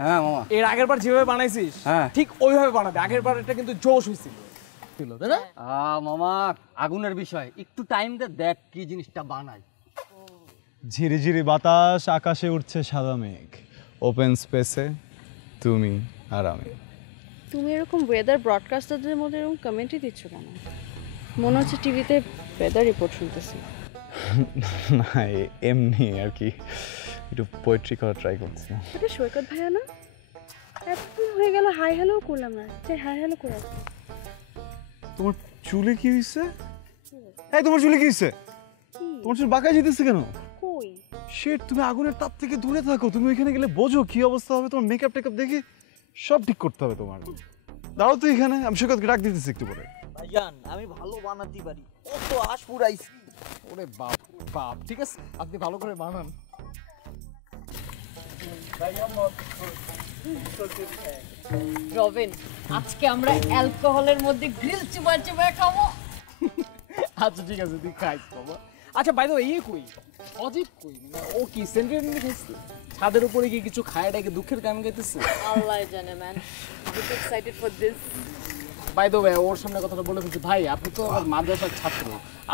হ্যাঁ মামা, এর আগের বার যেভাবে বানাইছিস হ্যাঁ ঠিক ওইভাবে বানাবে। আগের বার এটা কিন্তু জোশ হয়েছিল, তাই না? মামা আগুনের বিষয়, একটু টাইম দে, দেখ কি জিনিসটা বানাই। ঝিরিঝিরি বাতাস, আকাশে উঠছে সাদা মেঘ, ওপেন স্পেসে তুমি আর আমি। তুমি এরকম ওয়েদার ব্রডকাস্টারদের মধ্যে এরকম কমেন্টই দিচ্ছ কেন? মনে হচ্ছে টিভিতে ওয়েদার রিপোর্ট শুনতেছি। না এমনি আর কি, একটু পোয়েট্রি করা ট্রাই করছি। এটা সৈকত ভাইয়া না? এতদিন হয়ে গেল হাই হ্যালো করলাম না, তাই হাই হ্যালো করে। তোমার চুলে কি হয়েছে? এই তোমার চুলে কি হয়েছে? তোমার চুল বাঁকা যেতেছে কেন? কই শিট, তুমি আগুনের তাপ থেকে দূরে থাকো। তুমি ওইখানে গেলে বোঝো কি অবস্থা হবে। তোমার মেকআপ টেকআপ দেখে সব ঠিক করতে হবে তোমার। দাঁড়াও তো এখানে, আমি সৈকতকে ডাক দিতেছি একটু পরে। ভাইজান আমি ভালো বানাতে পারি, কত হাঁস পুরাইছি। ওরে বাপ বাপ, ঠিক আছে আপনি ভালো করে বানান। রবিন, আজকে আমরা অ্যালকোহলের মধ্যে গ্রিল চুবা চুবা খাবো। আচ্ছা ঠিক আছে, তুই খাইস বাবা। আচ্ছা বাই দ্য ওয়ে, কই অজিব কই? মানে ও কি সেন্টারে নিয়ে খাইছে? ছাদের উপরে গিয়ে কিছু খায় ডাকে দুঃখের গান গাইতেছে? আল্লাহ জানে man, I am excited for this. By the way, ওর সামনে কথাটা বলে ফেলছি। ভাই আপনি তো মাদ্রাসার ছাত্র,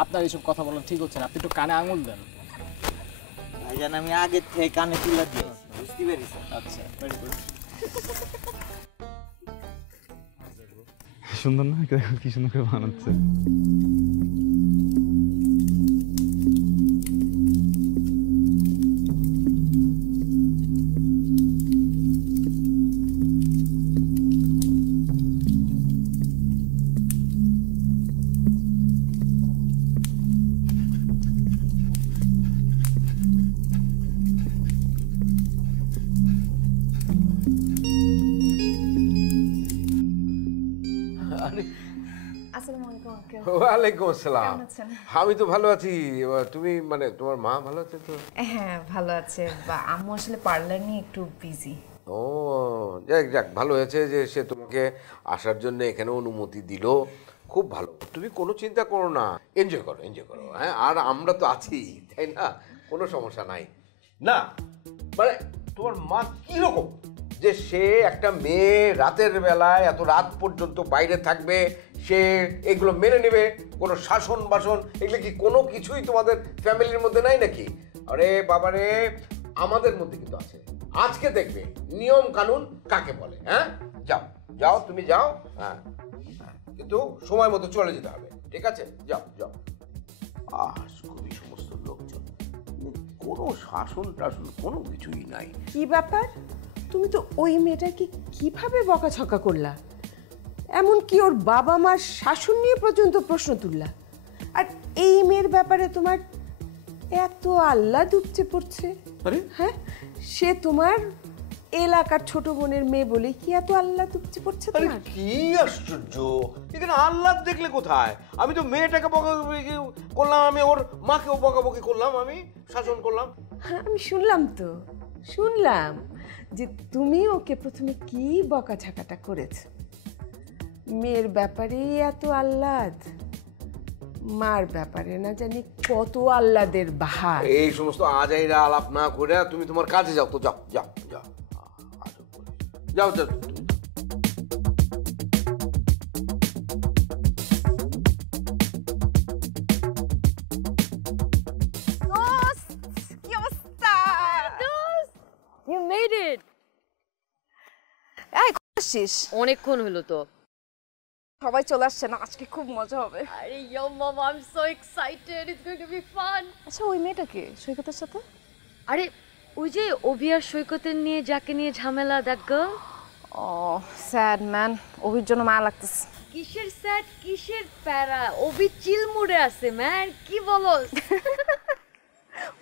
আপনার এইসব কথা বলা ঠিক হচ্ছে না। আপনি একটু কানে আঙুল দেন। ভাইজান আমি আগে থেকে কানে তুলে দিয়েছি, বুঝতে পেরেছি। আচ্ছা ভেরি গুড। সুন্দর না? কি সুন্দর করে বানাচ্ছে। ওয়ালাইকুম আসসালাম। আমি তো ভালো আছি। তুমি মানে তোমার মা ভালো আছে তো? হ্যাঁ ভালো আছে, বা আম্মু আসলে পার্লার নিয়ে একটু বিজি। ও যাক যাক, ভালো হয়েছে যে সে তোমাকে আসার জন্য এখানে অনুমতি দিল, খুব ভালো। তুমি কোনো চিন্তা করো না, এনজয় করো এনজয় করো। হ্যাঁ, আর আমরা তো আছি, তাই না? কোনো সমস্যা নাই। না মানে তোমার মা কীরকম যে সে একটা মেয়ে রাতের বেলায় এত রাত পর্যন্ত বাইরে থাকবে, সে এগুলো মেনে নেবে? কোনো শাসন বাসন এগুলো কি কোনো কিছুই তোমাদের ফ্যামিলির মধ্যে নাই নাকি? আরে বাবারে, আমাদের মধ্যে কিন্তু আছে। আজকে দেখবে নিয়ম কানুন কাকে বলে। হ্যাঁ, যাও যাও, তুমি যাও। হ্যাঁ, কিন্তু সময় মতো চলে যেতে হবে, ঠিক আছে? যাও যাও। খুবই সমস্ত লোকজন, কোনো শাসন টাসন কোনো কিছুই নাই। কি ব্যাপার, তুমি তো ওই মেয়েটাকে কিভাবে বকাঝকা করলা, এমনকি ওর বাবা মার শাসন নিয়ে পর্যন্ত প্রশ্ন তুললা, আর এই মেয়ের ব্যাপারে তোমার এত আহ্লাদ উপচে পড়ছে? হ্যাঁ, সে তোমার এলাকার ছোট বোনের মেয়ে বলে কি এত আহ্লাদ উপচে পড়ছে তোমার? কি আশ্চর্য, এখানে আহ্লাদ দেখলে কোথায়? আমি তো মেয়েটাকে বকাবকি করলাম, আমি ওর মাকেও বকাবকি করলাম, আমি শাসন করলাম। হ্যাঁ, আমি শুনলাম তো, শুনলাম যে তুমি ওকে প্রথমে কি বকাঝকাটা করেছো। মেয়ের ব্যাপারে এত আহ্লাদ, মার ব্যাপারে না জানি কত আহ্লাদের বাহার। এই সমস্ত আজাইরা আলাপ না করে তুমি তোমার কাজে যাও তো, যাও যাও যাও যাও যাও। কি অবস্থা? You made it. এই আসছিস? অনেকক্ষণ হলো তো। সবাই চলে আসছে না, আজকে খুব মজা হবে। আরে ইয়ো মামা, I'm so excited. It's going to be fun. আচ্ছা, ওই মেয়েটাকে সৈকতের সাথে? আরে ওই যে অভিয়ার সৈকতের নিয়ে যাকে নিয়ে ঝামেলা, that girl. Oh sad man, অভির জন্য মায়া লাগতেছে। কিসের স্যাড, কিসের প্যারা? অভি চিল মুডে আছে ম্যান, কি বলস?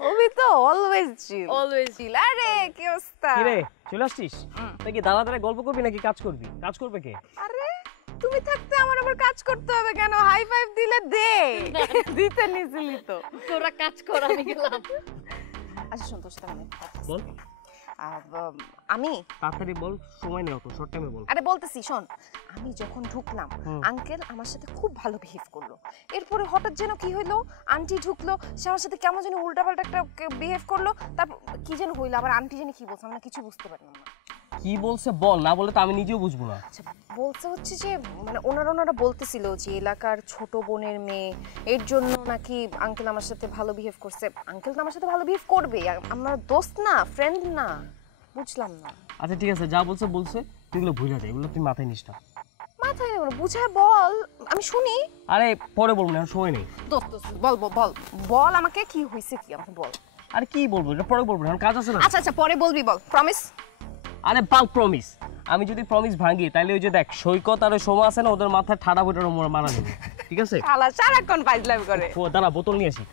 অভি তো অলওয়েজ চিল। অলওয়েজ চিল। আরে কি অবস্থা? কি রে, চলে আসছিস? তুই কি দাঁড়া দাঁড়া গল্প করবি নাকি কাজ করবি? কাজ করবে কে? আরে তুমি থাকতে আমার আবার কাজ করতে হবে কেন? হাই ফাইভ দিলে দে। দিতে নিছিলি তো। তোরা কাজ কর, আমি গেলাম। আচ্ছা সন্তোষ, তাহলে বল। আমি তাড়াতাড়ি বল, সময় নেই অত, শর্ট টাইমে বল। আরে বলতেছি শোন, আমি যখন ঢুকলাম আঙ্কেল আমার সাথে খুব ভালো বিহেভ করলো। এরপরে হঠাৎ যেন কি হইলো, আন্টি ঢুকলো, সে আমার সাথে কেমন যেন উল্টাপাল্টা একটা বিহেভ করলো। তারপর কি যেন হইলো, আবার আন্টি যেন কি বলছে, আমরা কিছু বুঝতে পারলাম না। কি বলছে বল, না বলে তো আমি নিজেও বুঝবো না। আচ্ছা, বলছে হচ্ছে যে মানে ওনারা বলতেছিল যে এলাকার ছোট বোনের মেয়ে, এর জন্য নাকি আঙ্কেল আমার সাথে ভালো বিহেভ করছে। আঙ্কেল তো আমার সাথে ভালো বিহেভ করবে, আমরা দোস্ত না, ফ্রেন্ড না, বুঝলাম না। আচ্ছা ঠিক আছে, যা বলছে বলছে, তুই এগুলো ভুলে যা, এগুলো তুই মাথায় নিস না। মাথায় নেব না, বুঝায় বল, আমি শুনি। আরে পরে বলবো না, সময় নেই। দোস্ত বল বল বল আমাকে কি হয়েছে, কি আমাকে বল। আরে কি বলবো, এটা পরে বলবো না, কাজ আছে না। আচ্ছা পরে বলবি, বল, প্রমিস। আরে বাল প্রমিস, আমি যদি প্রমিস ভাঙি তাহলে ওই যে দেখ সৈকত আর সময় আছে না, ওদের মাথায় ঠাডা ফুটানো মারা দেবে, ঠিক আছে? শালা সারাক্ষণ ফাইজলামি করে। ও দাঁড়া, বোতল নিয়ে আসি।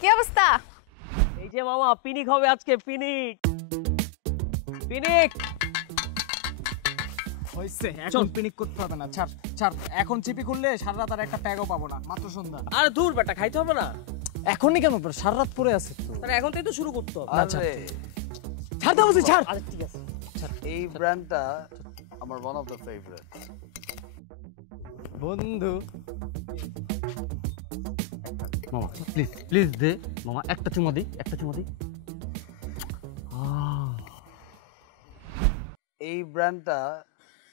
কি অবস্থা? এই যে মামা, পিনিক হবে আজকে, পিনিক পিনিক। হইছে, এখন পিনিক করতে হবে না, ছাড় ছাড়। এখন চিপি খুললে সারা রাত আর একটা প্যাগও পাবো না, মাত্র সন্ধ্যা। আরে দূর বেটা, খাইতে হবে না। এখনই কেন, সারা রাত পরে আছে তো। আরে এখন থেকে তো শুরু করতে হবে। আচ্ছা ছাড় দাও, বলছি ছাড়। আচ্ছা ঠিক আছে, এই ব্র্যান্ডটা আমার ওয়ান অফ দ্য ফেভারিট। বন্ধু মামা প্লিজ প্লিজ দে মামা, একটা চুমা দিই, একটা চুমা দিই। এই ব্র্যান্ডটা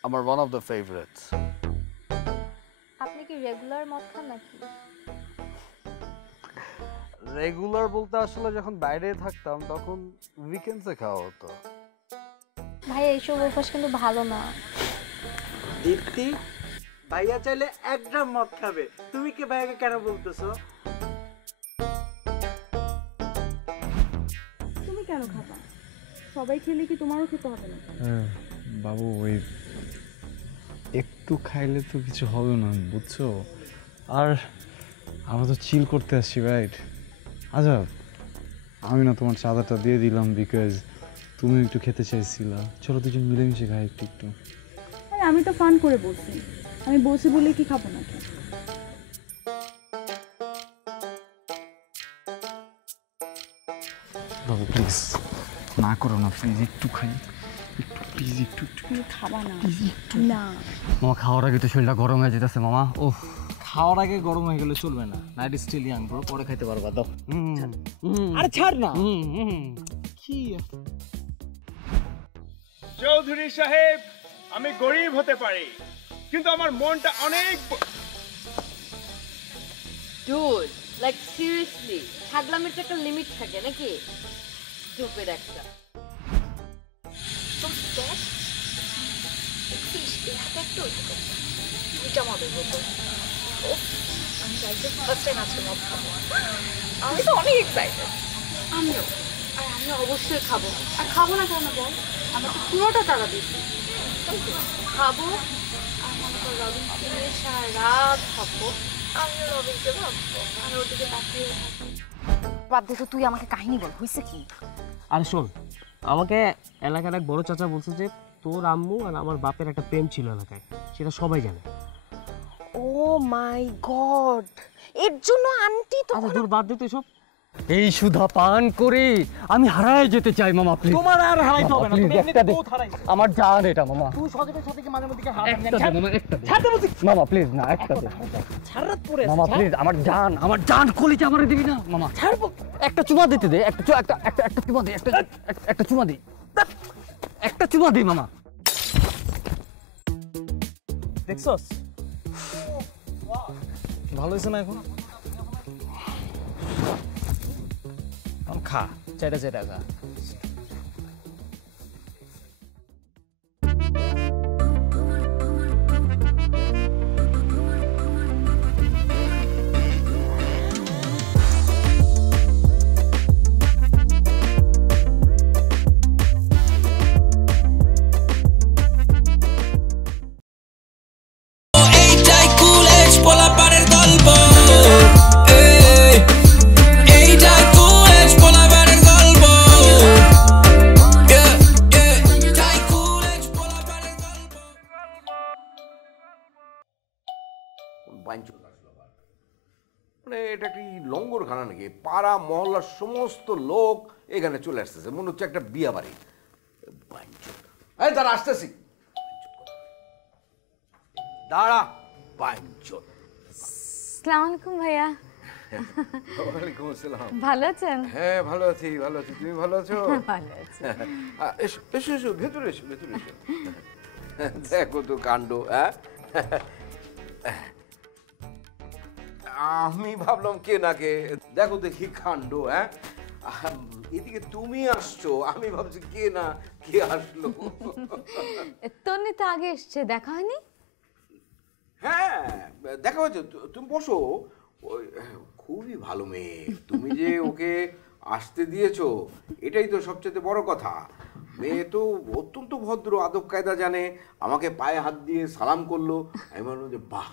আমার ওয়ান অফ দ্য ফেভারিট। আপনি কি রেগুলার মদ খান নাকি? রেগুলার বলতে আসলে যখন বাইরে থাকতাম তখন উইকেন্ডসে খাওয়া হতো। ভাই এইসব অভ্যাস কিন্তু ভালো না। দীপ্তি, ভাইয়া চাইলে এক গ্রাম মদ খাবে, তুমি কি ভাইয়াকে কেন বলতেছো? তুমি কেন খাবা? সবাই খেলে কি তোমারও খেতে হবে না? বাবু, ওই একটু খাইলে তো কিছু হবে না, বুঝছো? আর আমরা তো চিল করতে আসছি, রাইট? আচ্ছা, আমি না তোমার চাঁদাটা দিয়ে দিলাম বিকজ তুমি একটু খেতে চাইছিলা। চলো দুজন মিলেমিশে খাই একটু একটু। আরে আমি তো ফান করে বলছি, আমি বলছি বলে কি খাবো না? বাবু প্লিজ না করো না, প্লিজ একটু খাই, একটু প্লিজ, একটু তুমি খাবা না? না মামা, খাওয়ার আগে তো শরীরটা গরম হয়ে যেতেছে মামা। ও খাওয়ার আগে গরম হয়ে গেলে চলবে না, নাইট স্টিল ইয়াং ব্রো, পরে খাইতে পারবা। দাও। আরে ছাড় না। কি চৌধুরী সাহেব, আমি গরিব হতে পারি কিন্তু আমার মনটা অনেক ডুড, লাইক সিরিয়াসলি ছাগলামের তো একটা লিমিট থাকে নাকি? স্টুপিড একটা। আমি তো অনেক এক্সাইটেড। আমিও অবশ্যই খাবো। আর খাবো না কেন বল? আমরা তো পুরোটা টাকা দিচ্ছি। খাবো আর মনে কর রবিনকে সারা রাত খাবো। আমিও রবিনকে ভাববো আর ওদিকে তাকিয়ে থাকবো। বাদ দে তো, তুই আমাকে কাহিনী বল, হয়েছে কি? আরে শোন, আমাকে এলাকার এক বড় চাচা বলছে যে তোর আম্মু আর আমার বাপের একটা প্রেম ছিল এলাকায়, সেটা সবাই জানে। ও মাই গড, এর জন্য আন্টি তো আচ্ছা তোর বাদ দে তো এসব। এই সুধা পান করে আমি হারায় যেতে চাই মামা, প্লিজ। তোমার আর হারাইতে হবে না, তুমি এমনিতে বহুত হারাইছো। আমার জান এটা মামা। তুই সজীবের সাথে কি মাঝে মধ্যে হারাই একটা দে মামা, একটা দে। মামা প্লিজ না, একটা দে। ছাড়রাত পড়ে আছে মামা প্লিজ, আমার জান কলিজা আমারে দিবি না মামা। ছাড়বো। একটা চুমা দিতে দে, একটা চুমা দে, একটা চুমা দে, একটা চুমা দে মামা। দেখছস ভালো হয়েছে না? এখন খা, চাইটা খা। মানে এটা কি লঙ্গরখানা নাকি? পাড়া মহল্লার সমস্ত লোক এখানে চলে আসতেছে, মনে হচ্ছে একটা বিয়া বাড়ি। তারা আসতেছি, দাঁড়া বাঞ্চত। আসসালামু আলাইকুম ভাইয়া। ওয়ালাইকুম আসসালাম। ভালো আছেন? হ্যাঁ ভালো আছি, ভালো আছি। তুমি ভালো আছো? ভালো আছি। এসো এসো এসো, ভেতরে এসো, ভেতরে এসো। দেখো তো কাণ্ড। হ্যাঁ, আমি ভাবলাম কে না কে, দেখো দেখি কাণ্ড। হ্যাঁ, এদিকে তুমি আসছো, আমি ভাবছি কে না কে আসলো। তন্নি তো আগে এসছে, দেখা হয়নি? হ্যাঁ দেখা হয়েছে, তুমি বসো। ওই খুবই ভালো মেয়ে, তুমি যে ওকে আসতে দিয়েছো এটাই তো সবচেয়ে বড় কথা। মেয়ে তো অত্যন্ত ভদ্র, আদব কায়দা জানে, আমাকে পায়ে হাত দিয়ে সালাম করলো। আমি বললাম যে বাহ,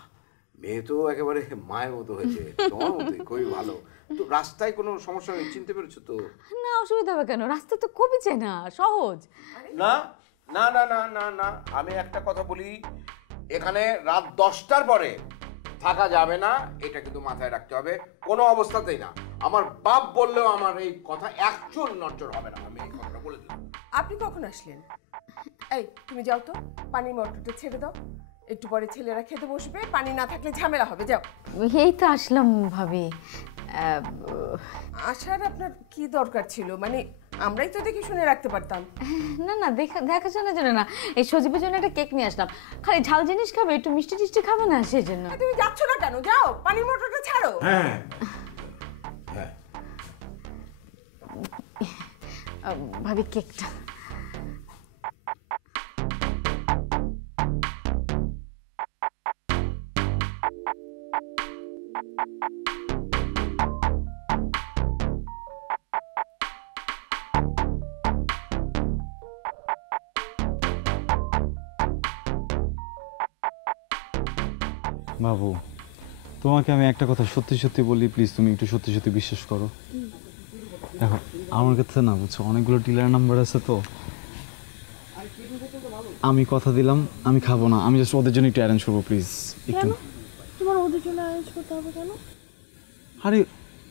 মেয়ে তো একেবারে মায়ের মতো হয়েছে, তোমার মতোই, খুবই ভালো। তো রাস্তায় কোনো সমস্যা নেই, চিনতে পেরেছো তো? না, অসুবিধা হবে কেন? রাস্তা তো খুবই চেনা, সহজ। না না না না না না, আমি একটা কথা বলি, এখানে রাত 10টার পরে থাকা যাবে না, এটা কিন্তু মাথায় রাখতে হবে। কোনো অবস্থাতেই না, আমার বাপ বললেও আমার এই কথা একচুল নড়চড় হবে না, আমি এই কথাটা বলে দিলাম। আপনি কখন আসলেন? এই তুমি যাও তো, পানির মোটরটা ছেড়ে দাও, একটু পরে ছেলেরা খেতে বসবে, পানি না থাকলে ঝামেলা হবে। যাও। এই তো আসলাম ভাবি। আসার আপনার কি দরকার ছিল? মানে আমরাই তো দেখে শুনে রাখতে পারতাম। না না, দেখাশোনার জন্য না, এই সজীবের জন্য একটা কেক নিয়ে আসলাম। খালি ঝাল জিনিস খাবে, একটু মিষ্টি টিষ্টি খাবে না, সেই জন্য। তুমি যাচ্ছ না কেন? যাও, পানির মোটরটা ছাড়ো। হ্যাঁ হ্যাঁ, ভাবি কেকটা। বাবু, তোমাকে আমি একটা কথা সত্যি সত্যি বলি, প্লিজ তুমি একটু সত্যি সত্যি বিশ্বাস করো। দেখো আমার কাছে না, বুঝছো, অনেকগুলো ডিলার নাম্বার আছে, তো আমি কথা দিলাম আমি খাবো না, আমি জাস্ট ওদের জন্য একটু অ্যারেঞ্জ করবো, প্লিজ একটু। তোমার ওদের জন্য অ্যারেঞ্জ করতে হবে কেন? আরে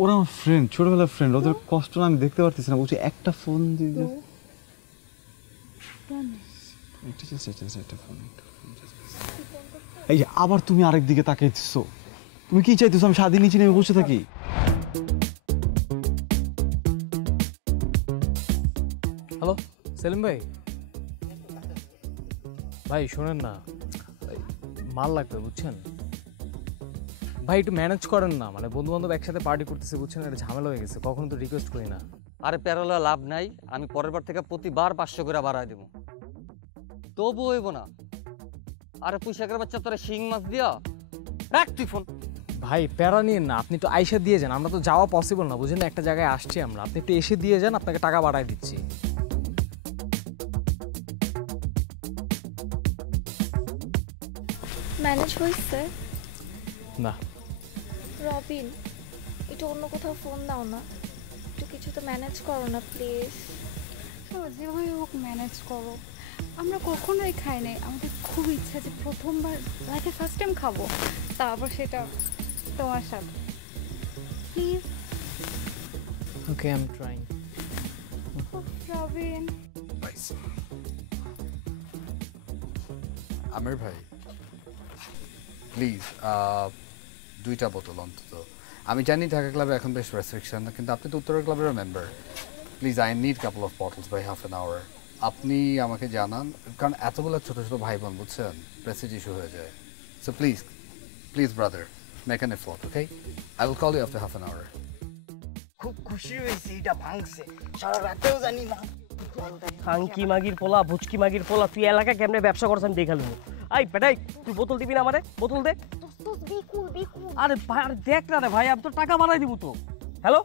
ওরা আমার ফ্রেন্ড, ছোটবেলার ফ্রেন্ড, ওদের কষ্ট আমি দেখতে পারতেছি না, বলছি একটা ফোন দিয়ে একটা ফোন। এই যে আবার তুমি আরেক দিকে তাকাইছো, তুমি কি চাইতেছো আমি স্বাধীন নিচে নেমে বসে থাকি? হ্যালো সেলিম ভাই, ভাই শোনেন না, মাল লাগবে বুঝছেন, ভাই একটু ম্যানেজ করেন না, মানে বন্ধু বান্ধব একসাথে পার্টি করতেছে বুঝছেন, এটা ঝামেলা হয়ে গেছে, কখনো তো রিকোয়েস্ট করি না। আরে প্যারোলা লাভ নাই, আমি পরের বার থেকে প্রতিবার 500 করে বাড়ায় দেবো, তবু হইব না। আরে পুঁইশাকের বাচ্চা তোরা শিং মাছ দিয়া রাখ তুই ফোন। ভাই প্যারা নিয়েন না, আপনি তো আইসা দিয়ে যান, আমরা তো যাওয়া পসিবল না বুঝেন, একটা জায়গায় আসছি আমরা, আপনি একটু এসে দিয়ে যান, আপনাকে টাকা বাড়ায় দিচ্ছি। ম্যানেজ হয়েছে না রবিন, একটু অন্য কোথাও ফোন দাও না, একটু কিছু তো ম্যানেজ করো না প্লিজ। যেভাবে হোক ম্যানেজ করো, আমরা কখনোই খাই নাই, আমাদের খুব ইচ্ছা যে প্রথমবার লাইফে ফার্স্ট টাইম খাবো, তারপর সেটা তোমার সাথে, please. Okay I am trying. Robin Amir ভাই প্লিজ 2টা বোতল অন্তত। আমি জানি ঢাকা ক্লাবে এখন বেশ রেস্ট্রিকশন, কিন্তু আপনি তো উত্তরা ক্লাবের member, please I need couple of bottles by half an hour. আপনি আমাকে জানান, কারণ এতগুলো ছোটো ছোটো ভাই বোন বুঝছেন, প্রেসিজ ইস্যু হয়ে যায়। So please please brother make an effort, okay? I will call you after half an hour. খুব খুশি হয়েছি, এটা ভাঙছে, সারা রাতেও জানি না। খাঙ্কি মাগির পোলা, ভুচকি মাগির পোলা, তুই এলাকা কেমনে ব্যবসা করছ আমি দেখালু। আই বেটাই তুই বোতল দিবি না আমারে, বোতল দে। আরে ভাই আরে দেখ না রে ভাই, আমি তো টাকা বাড়াই দিব তো। হ্যালো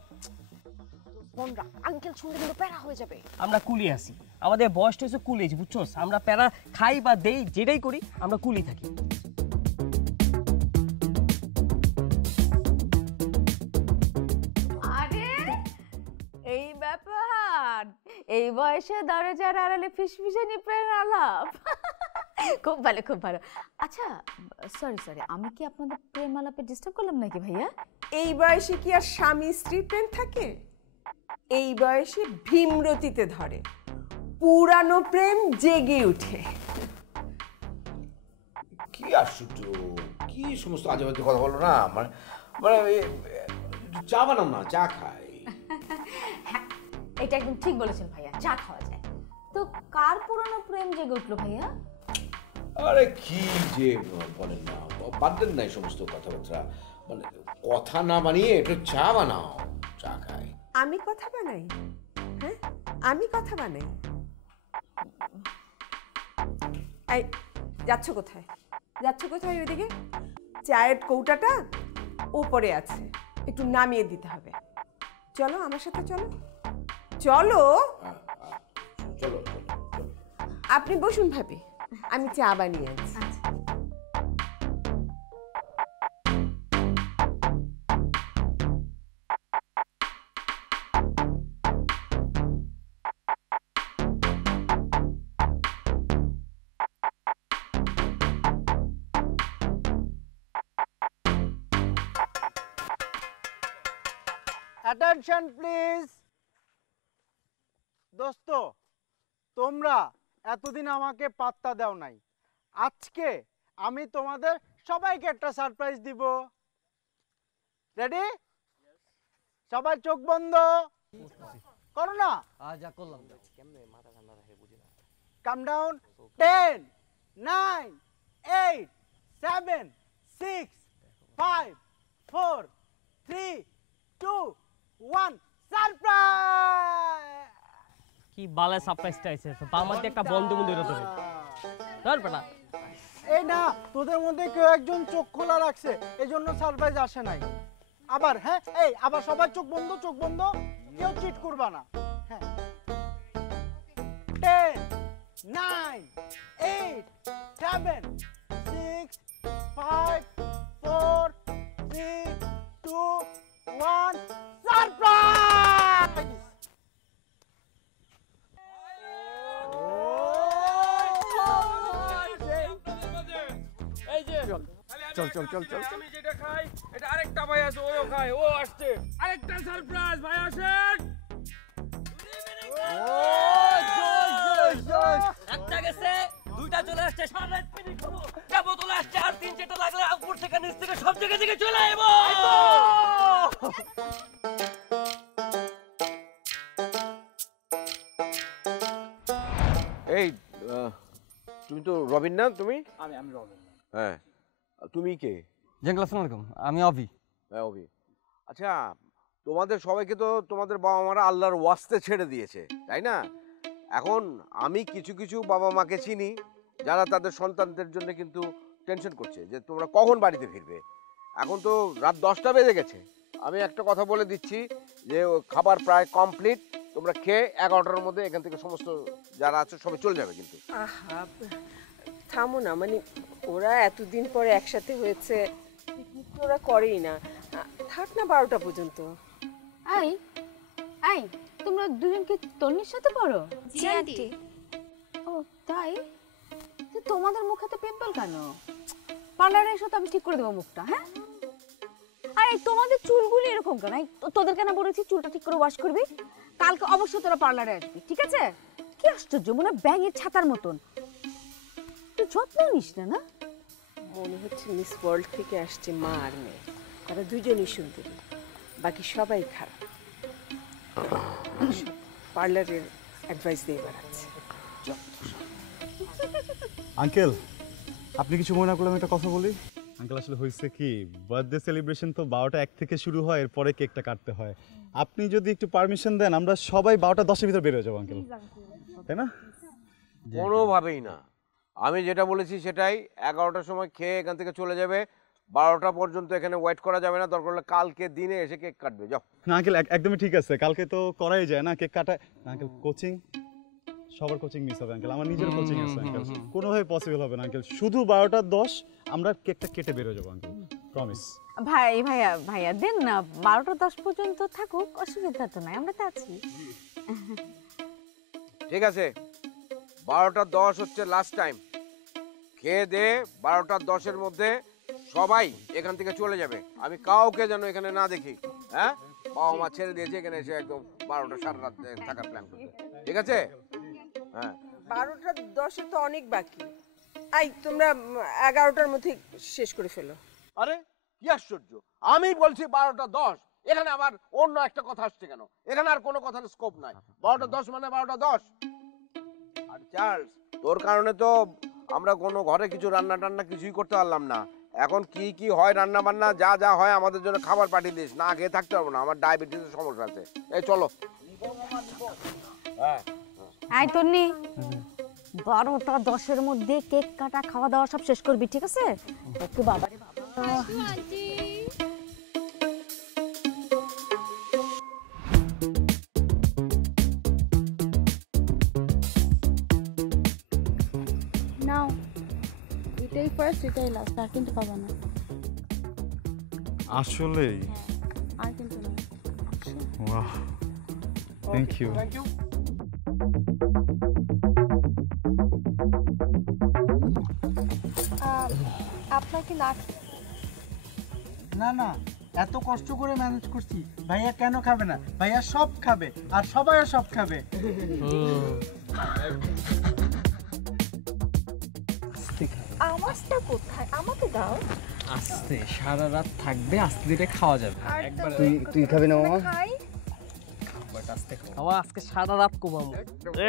আঙ্কেল শুনলে কিন্তু প্যারা হয়ে যাবে। আমরা কুলি আছি, আমাদের বয়সটা হচ্ছে কুলি, বুঝছোস? আমরা প্যারা খাই বা দেই, যেটাই করি আমরা কুলি থাকি। আরে এই ব্যাপার, এই বয়সে দরজার আড়ালে ফিসফিসানি প্রেম আলাপ, খুব ভালো খুব ভালো। আচ্ছা সরি সরি, আমি কি আপনাদের প্রেম আলাপে ডিস্টার্ব করলাম নাকি ভাইয়া? এই বয়সে কি আর স্বামী স্ত্রী প্রেম থাকে? এই বয়সে ভীমরতিতে ধরে, পুরানো প্রেম জেগে উঠে। কি আশ্চর্য, কি সমস্ত আজে বাজে কথা বলো না, মানে মানে চা বানাও না, চা খাই। এটা একদম ঠিক বলেছেন ভাইয়া, চা খাওয়া যায়। তো কার পুরানো প্রেম জেগে উঠলো ভাইয়া? আরে কি যে বলেন না, বাদ দেন না এই সমস্ত কথাবার্তা, মানে কথা না বানিয়ে একটু চা বানাও, চা খাই। আমি কথা বানাই? হ্যাঁ আমি কথা বানাই? এই যাচ্ছ কোথায়, যাচ্ছ কোথায়? ওইদিকে চায়ের কৌটাটা উপরে আছে, একটু নামিয়ে দিতে হবে। চলো আমার সাথে, চলো চলো। চলো আপনি বসুন ভাবি, আমি চা বানিয়ে আনছি। Attention please. দোস্ত তোমরা এতদিন আমাকে পাত্তা দাও নাই, আজকে আমি তোমাদের সবাইকে একটা সারপ্রাইজ দিব। রেডি? সবাই চোখ বন্ধ করো না। যা করলাম কাম ডাউন। 10 9 8 7 6 5 4 3 2 1 সারপ্রাইজ। কি বালে সারপ্রাইজটা আইছে, তো বাম হাতে একটা বন্ধ বন্ধ এটা ধরে ধর বেটা। এই না, তোদের মধ্যে কেউ একজন চোখ খোলা রাখছে, এজন্য সারপ্রাইজ আসে নাই। আবার হ্যাঁ, এই আবার সবাই চোখ বন্ধ, চোখ বন্ধ, কেউ চিট করবা না। হ্যাঁ 10 9 8 7 6 5 4 3 2 1 সারপ্রাইজ। চল চল চল চল, আমি যেটা খাই এটা আরেকটা ভাই আছে, ওও খায়, ও আসছে, আরেকটা সারপ্রাইজ ভাই আসেন। একটা গেছে, দুইটা চলে আসছে, সারা রাত পিনি খাবো, যাবো চলে আসছে, আর 3-4টা লাগলে উপর থেকে নিচ থেকে সব জায়গা থেকে চলে আইবো। এই তুমি তো রবিন না? তুমি? আমি রবিন। হ্যাঁ, তুমি কে? আসসালামু আলাইকুম, আমি অভি। হ্যাঁ অভি, আচ্ছা তোমাদের সবাইকে তো তোমাদের বাবা মারা আল্লাহর ওয়াস্তে ছেড়ে দিয়েছে, তাই না? এখন আমি কিছু কিছু বাবা মাকে চিনি যারা তাদের সন্তানদের জন্য কিন্তু টেনশন করছে যে তোমরা কখন বাড়িতে ফিরবে। এখন তো রাত 10টা বেজে গেছে। আমি একটা কথা বলে দিচ্ছি যে খাবার প্রায় কমপ্লিট, তোমরা খেয়ে 11টার মধ্যে এখান থেকে সমস্ত যারা আছে সবাই চলে যাবে। কিন্তু আহা, থামো না, মানে ওরা এতদিন পরে একসাথে হয়েছে, পিকনিক তো ওরা করেই না, থাক না 12টা পর্যন্ত। আই আই তোমরা দুজন কি তন্নির সাথে পড়ো? জি আন্টি। ও তাই, তো তোমাদের মুখে তো পিম্পল কেন? পার্লারে এসো তো আমি ঠিক করে দেবো মুখটা। হ্যাঁ, আরে তোমাদের চুলগুলি এরকম কেন? তোদের কেন বলেছি চুলটা ঠিক করে ওয়াশ করবি? কালকে অবশ্যই তোরা পার্লারে আসবি, ঠিক আছে? কি আশ্চর্য, মনে হয় ব্যাঙের ছাতার মতন। তুই যত্ন নিস না। না মনে হচ্ছে মিস ওয়ার্ল্ড থেকে আসছে মা আর মেয়ে, তারা দুজনই সুন্দরী, বাকি সবাই খারাপ। পার্লারের অ্যাডভাইস দিয়ে বেড়াচ্ছে। আঙ্কেল, আপনি কিছু মনে না করলে আমি একটা কথা বলি। আঙ্কেল আসলে হয়েছে কি, বার্থডে সেলিব্রেশন তো 12টা 1 থেকে শুরু হয়, এরপরে কেকটা কাটতে হয়। আপনি যদি একটু পারমিশন দেন আমরা সবাই 12টা 10-এর ভিতরে বের হয়ে যাবো আঙ্কেল, তাই না? কোনোভাবেই না, আমি যেটা বলেছি সেটাই। 11টার সময় খেয়ে এখান থেকে চলে যাবে, 12টা পর্যন্ত এখানে ওয়েট করা যাবে না। দরকার হলে কালকে দিনে এসে কেক কাটবে, যাও। না আঙ্কেল, একদমই ঠিক আছে, কালকে তো করাই যায় না কেক কাটা। আঙ্কেল কোচিং, সবার কোচিং মিস হবে আঙ্কেল, আমার নিজের কোচিং আছে আঙ্কেল, কোনোভাবে পসিবল হবে না আঙ্কেল। শুধু 12টা 10 আমরা কেকটা কেটে বের হয়ে যাবো আঙ্কেল, প্রমিস। ভাইয়া দেন না, 12টা 10 পর্যন্ত থাকুক, অসুবিধা তো নাই, আমরা তো আছি। ঠিক আছে, 12টা 10 হচ্ছে লাস্ট টাইম। খেয়ে দে 12টা 10-এর মধ্যে সবাই এখান থেকে চলে যাবে। আমি কাউকে যেন এখানে না দেখি। হ্যাঁ, বাবা মা ছেড়ে দিয়েছে, এখানে এসে একদম 12টা সারা রাত থাকার প্ল্যান করতে, ঠিক আছে? হ্যাঁ, 12টা 10-এ তো অনেক বাকি। আই তোমরা 11টার মধ্যে শেষ করে ফেলো। আরে কি আশ্চর্য, আমি বলছি 12টা 10, এখানে আবার অন্য একটা কথা আসছে কেন? এখানে আর কোনো কথার স্কোপ নাই। 12টা 10 মানে 12টা 10। আর চার্লস, তোর কারণে তো আমরা কোনো ঘরে কিছু রান্না টান্না কিছুই করতে পারলাম না। এখন কি কি হয় রান্না বান্না যা যা হয় আমাদের জন্য খাবার পাঠিয়ে দিস, না খেয়ে থাকতে পারবো না, আমার ডায়াবেটিসের সমস্যা আছে। এই চলো। হ্যাঁ, আই তন্নি, 12টা 10-এর মধ্যে কেক কাটা খাওয়া দাওয়া সব শেষ করবি, ঠিক আছে? একটু বাবারে বাবা। নাও, এটাই ফার্স্ট, এটাই লাস্ট, আর কিন্তু পাবা না। আসলেই? আর কিন্তু না। Wow, thank you. আপনার কি লাগছে? না না, এত কষ্ট করে ম্যানেজ করছি, ভাইয়া কেন খাবে না? ভাইয়া সব খাবে, আর সবাইও সব খাবে। আওয়াজটা কোথায়? আমাকে দাও। আস্তে, সারা রাত থাকবে, আস্তে ধীরে খাওয়া যাবে। একবার তুই খাবি না মামা? খাই। বাট আস্তে খাও। খাওয়া আজকে সারা রাত কমাবো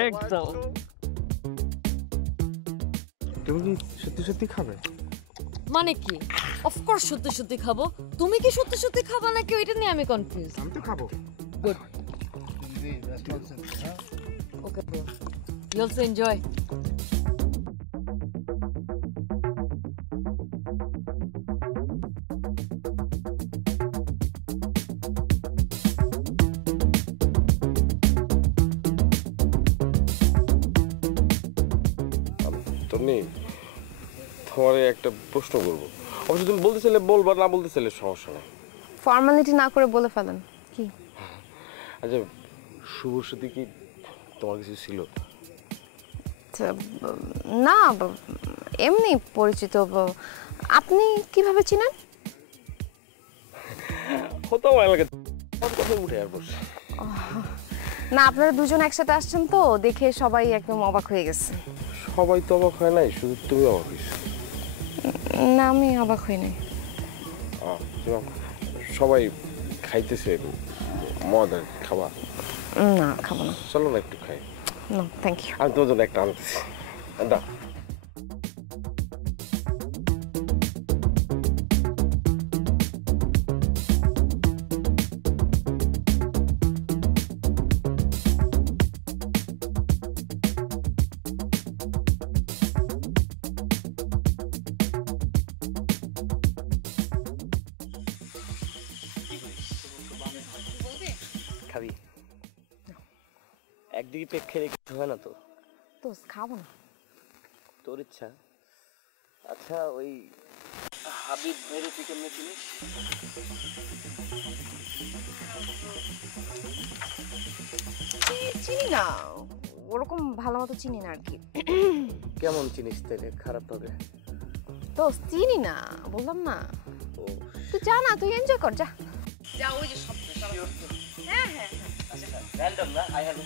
একদম। তুমি কি সত্যি সত্যি খাবে? মানে কি? অফকোর্স সত্যি সত্যি খাবো। তুমি কি সত্যি সত্যি খাবা নাকি ওইটা নিয়ে আমি কনফিউজ। আমি তো খাবো। Good. Okay bro, you also enjoy. Tonni, তোমার একটা প্রশ্ন করবো। অবশ্য তুমি বলতে চাইলে বলবা, না বলতে চাইলে সমস্যা নেই। ফর্মালিটি না করে বলে ফেলেন। কি? আচ্ছা, শুভর সাথে কি তোমার কিছু ছিল? না, এমনি পরিচিত। আপনি কিভাবে চিনেন? হতো আমার এলাকায় কথা উঠে আর বসে। না, আপনারা দুজন একসাথে আসছেন তো দেখে সবাই একদম অবাক হয়ে গেছে। সবাই তো অবাক হয় নাই, শুধু তুমি অবাক হয়েছো। না, আমি অবাক হই নাই। সবাই খাইতেছে, মজা খাবা? না, খাবো না। চলো না একটু খাই। No thank you. আমি তোমার জন্য একটা আনতেছি, দাও। দিকে পেক খেলে কিছু হয় না তো? তো খাবো না। তোর ইচ্ছা। আচ্ছা ওই হাবিব ভাইরে তুই কেমনে চিনিস? চিনি না, ওরকম ভালো মতো চিনি না আর কি। কেমন চিনিস তাইলে খারাপ ভাবে? তো চিনি না, বললাম না। তুই যা না, তুই এনজয় কর, যা যা। ওই যে সব হ্যাঁ হ্যাঁ আচ্ছা র্যান্ডম না, আই হ্যাভ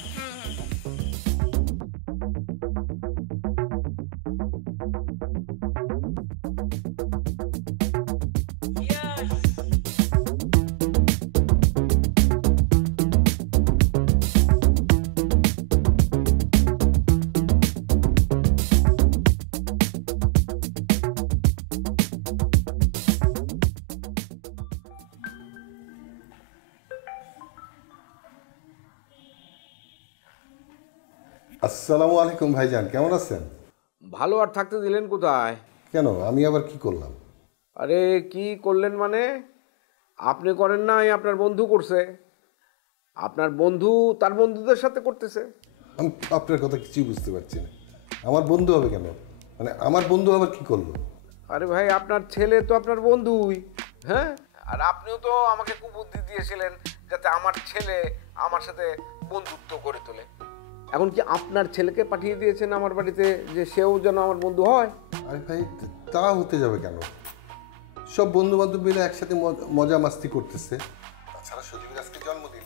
আসসালামু আলাইকুম ভাইজান, কেমন আছেন? ভালো আর থাকতে দিলেন কোথায়? কেন, আমি আবার কি করলাম? আরে কি করলেন মানে, আপনি করেন না, আপনার বন্ধু করছে। আপনার বন্ধু তার বন্ধুদের সাথে করতেছে। আমি আপনার কথা কিছুই বুঝতে পারছি না। আমার বন্ধু হবে কেন? মানে আমার বন্ধু আবার কি করলো? আরে ভাই, আপনার ছেলে তো আপনার বন্ধুই। হ্যাঁ, আর আপনিও তো আমাকে কুবুদ্ধি দিয়েছিলেন যাতে আমার ছেলে আমার সাথে বন্ধুত্ব করে তোলে। এখন কি আপনার ছেলেকে পাঠিয়ে দিয়েছেন আমার বাড়িতে যে সেও যেন আমার বন্ধু হয়? আরে ভাই, তা হতে যাবে কেন? সব বন্ধু বান্ধব মিলে একসাথে মজা মাস্তি করতেছে। তাছাড়া সজীবের আজকে জন্মদিন,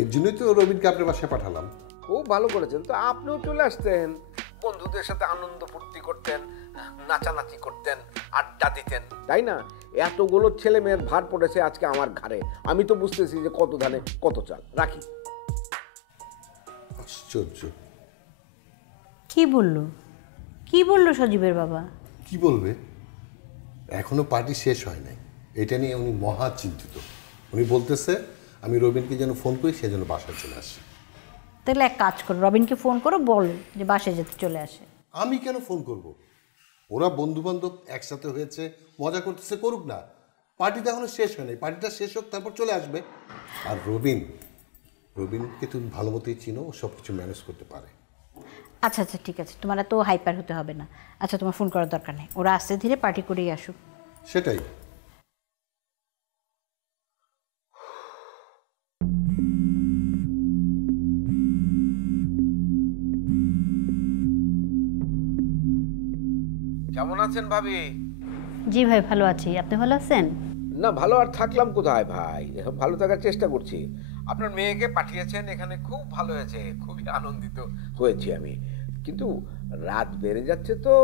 এর জন্যই তো রবিনকে আপনার বাসায় পাঠালাম। খুব ভালো করেছেন, তো আপনিও চলে আসতেন, বন্ধুদের সাথে আনন্দ ফুর্তি করতেন, নাচানাচি করতেন, আড্ডা দিতেন, তাই না? এতগুলো ছেলে মেয়ের ভার পড়েছে আজকে আমার ঘাড়ে। আমি তো বুঝতেছি যে কত ধানে কত চাল। রাখি। আশ্চর্য। কি বললো? কি বললো সজীবের বাবা? কি বলবে? এখনো পার্টি শেষ হয় নাই, এটা নিয়ে উনি মহা চিন্তিত। উনি বলতেছে আমি রবিনকে যেন ফোন করি, সে যেন বাসায় চলে আসে। তাহলে এক কাজ করো, রবিনকে ফোন করো, বল যে বাসায় যেতে চলে আসে। আমি কেন ফোন করব? ওরা বন্ধু বান্ধব একসাথে হয়েছে, মজা করতেছে, করুক না। পার্টিটা এখনো শেষ হয় নাই, পার্টিটা শেষ হোক, তারপর চলে আসবে। আর রবিনকে তুমি ভালো মতোই চিনো, ও সব কিছু ম্যানেজ করতে পারে। আচ্ছা আচ্ছা ঠিক আছে, তোমার এত হাইপার হতে হবে না। আচ্ছা তোমার ফোন করার দরকার নেই, ওরা আস্তে ধীরে পার্টি করেই আসুক। সেটাই। কেমন আছেন ভাবি? জি ভাই ভালো আছি, আপনি ভালো আছেন? না, ভালো আর থাকলাম কোথায় ভাই, ভালো থাকার চেষ্টা করছি। আপনার মেয়েকে পাঠিয়েছেন এখানে, খুব ভালো হয়েছে, খুবই আনন্দিত হয়েছি আমি। কিন্তু রাত বেড়ে যাচ্ছে তো,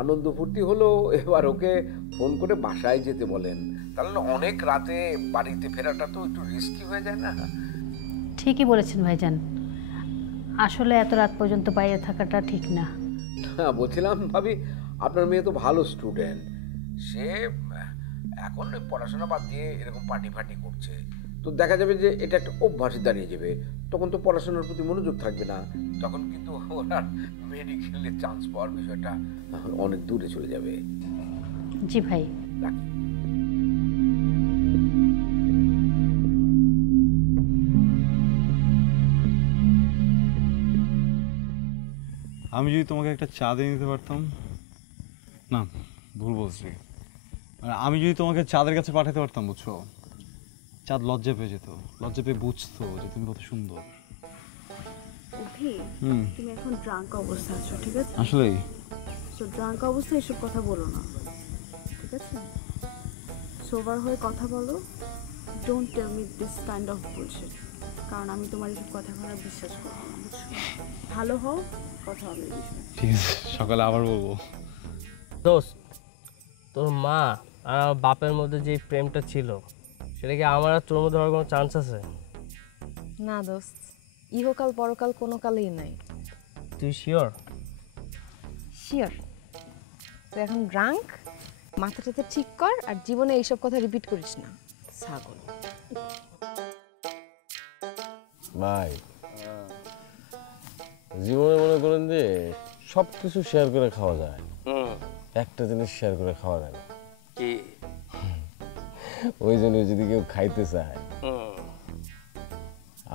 আনন্দ ফুর্তি হলো, এবার ওকে ফোন করে বাসায় যেতে বলেন, তাহলে অনেক রাতে বাড়িতে ফেরাটা তো একটু রিস্কি হয়ে যায় না? ঠিকই বলেছেন ভাইজান, আসলে এত রাত পর্যন্ত বাইরে থাকাটা ঠিক না। হ্যাঁ, বলছিলাম ভাবি, আপনার মেয়ে তো ভালো স্টুডেন্ট, সে এখন পড়াশোনা বাদ দিয়ে এরকম পার্টি ফার্টি করছে, তো দেখা যাবে যে এটা একটা অভ্যাসে দাঁড়িয়ে যাবে, তখন তো পড়াশোনার প্রতি মনোযোগ থাকবে না, তখন কিন্তু ওনার মেডিকেলে চান্স পাওয়ার বিষয়টা অনেক দূরে চলে যাবে। জি ভাই। আমি যদি তোমাকে একটা চা দিয়ে নিতে পারতাম, না ভুল বলছি, মানে আমি যদি তোমাকে চাঁদের কাছে পাঠাতে পারতাম, বুঝছো, চাঁদ লজ্জা পেয়ে যেত, লজ্জা পেয়ে বুঝতো যে তুমি কত সুন্দর। তুমি এখন ড্রাঙ্ক অবস্থা আছো, ঠিক আছে? আসলেই সো ড্রাঙ্ক অবস্থায় এসব কথা বলো না, ঠিক আছে? সোবার হয়ে কথা বলো। Don't tell me this kind of bullshit, কারণ আমি তোমার এসব কথা বিশ্বাস করবো না, বুঝছো? ভালো হও, কথা হবে এই বিষয়ে। ঠিক আছে, সকালে আবার বলবো। দোস্ত, তোর মা আর আমার বাপের মধ্যে যে প্রেমটা ছিল, সেটা কি আমার আর তোর মধ্যে হওয়ার কোনো চান্স আছে? না দোস্ত, ইহকাল পরকাল কোনো কালেই নাই। তুই শিওর? শিওর। তো এখন ড্রাঙ্ক, মাথাটাতে ঠিক কর, আর জীবনে এইসব কথা রিপিট করিস না, ছাগল। ভাই, জীবনে মনে করেন যে সব কিছু শেয়ার করে খাওয়া যায়, একটা জিনিস শেয়ার করে খাওয়া যায় না। কি? ওই জন্য যদি কেউ খাইতে চায়,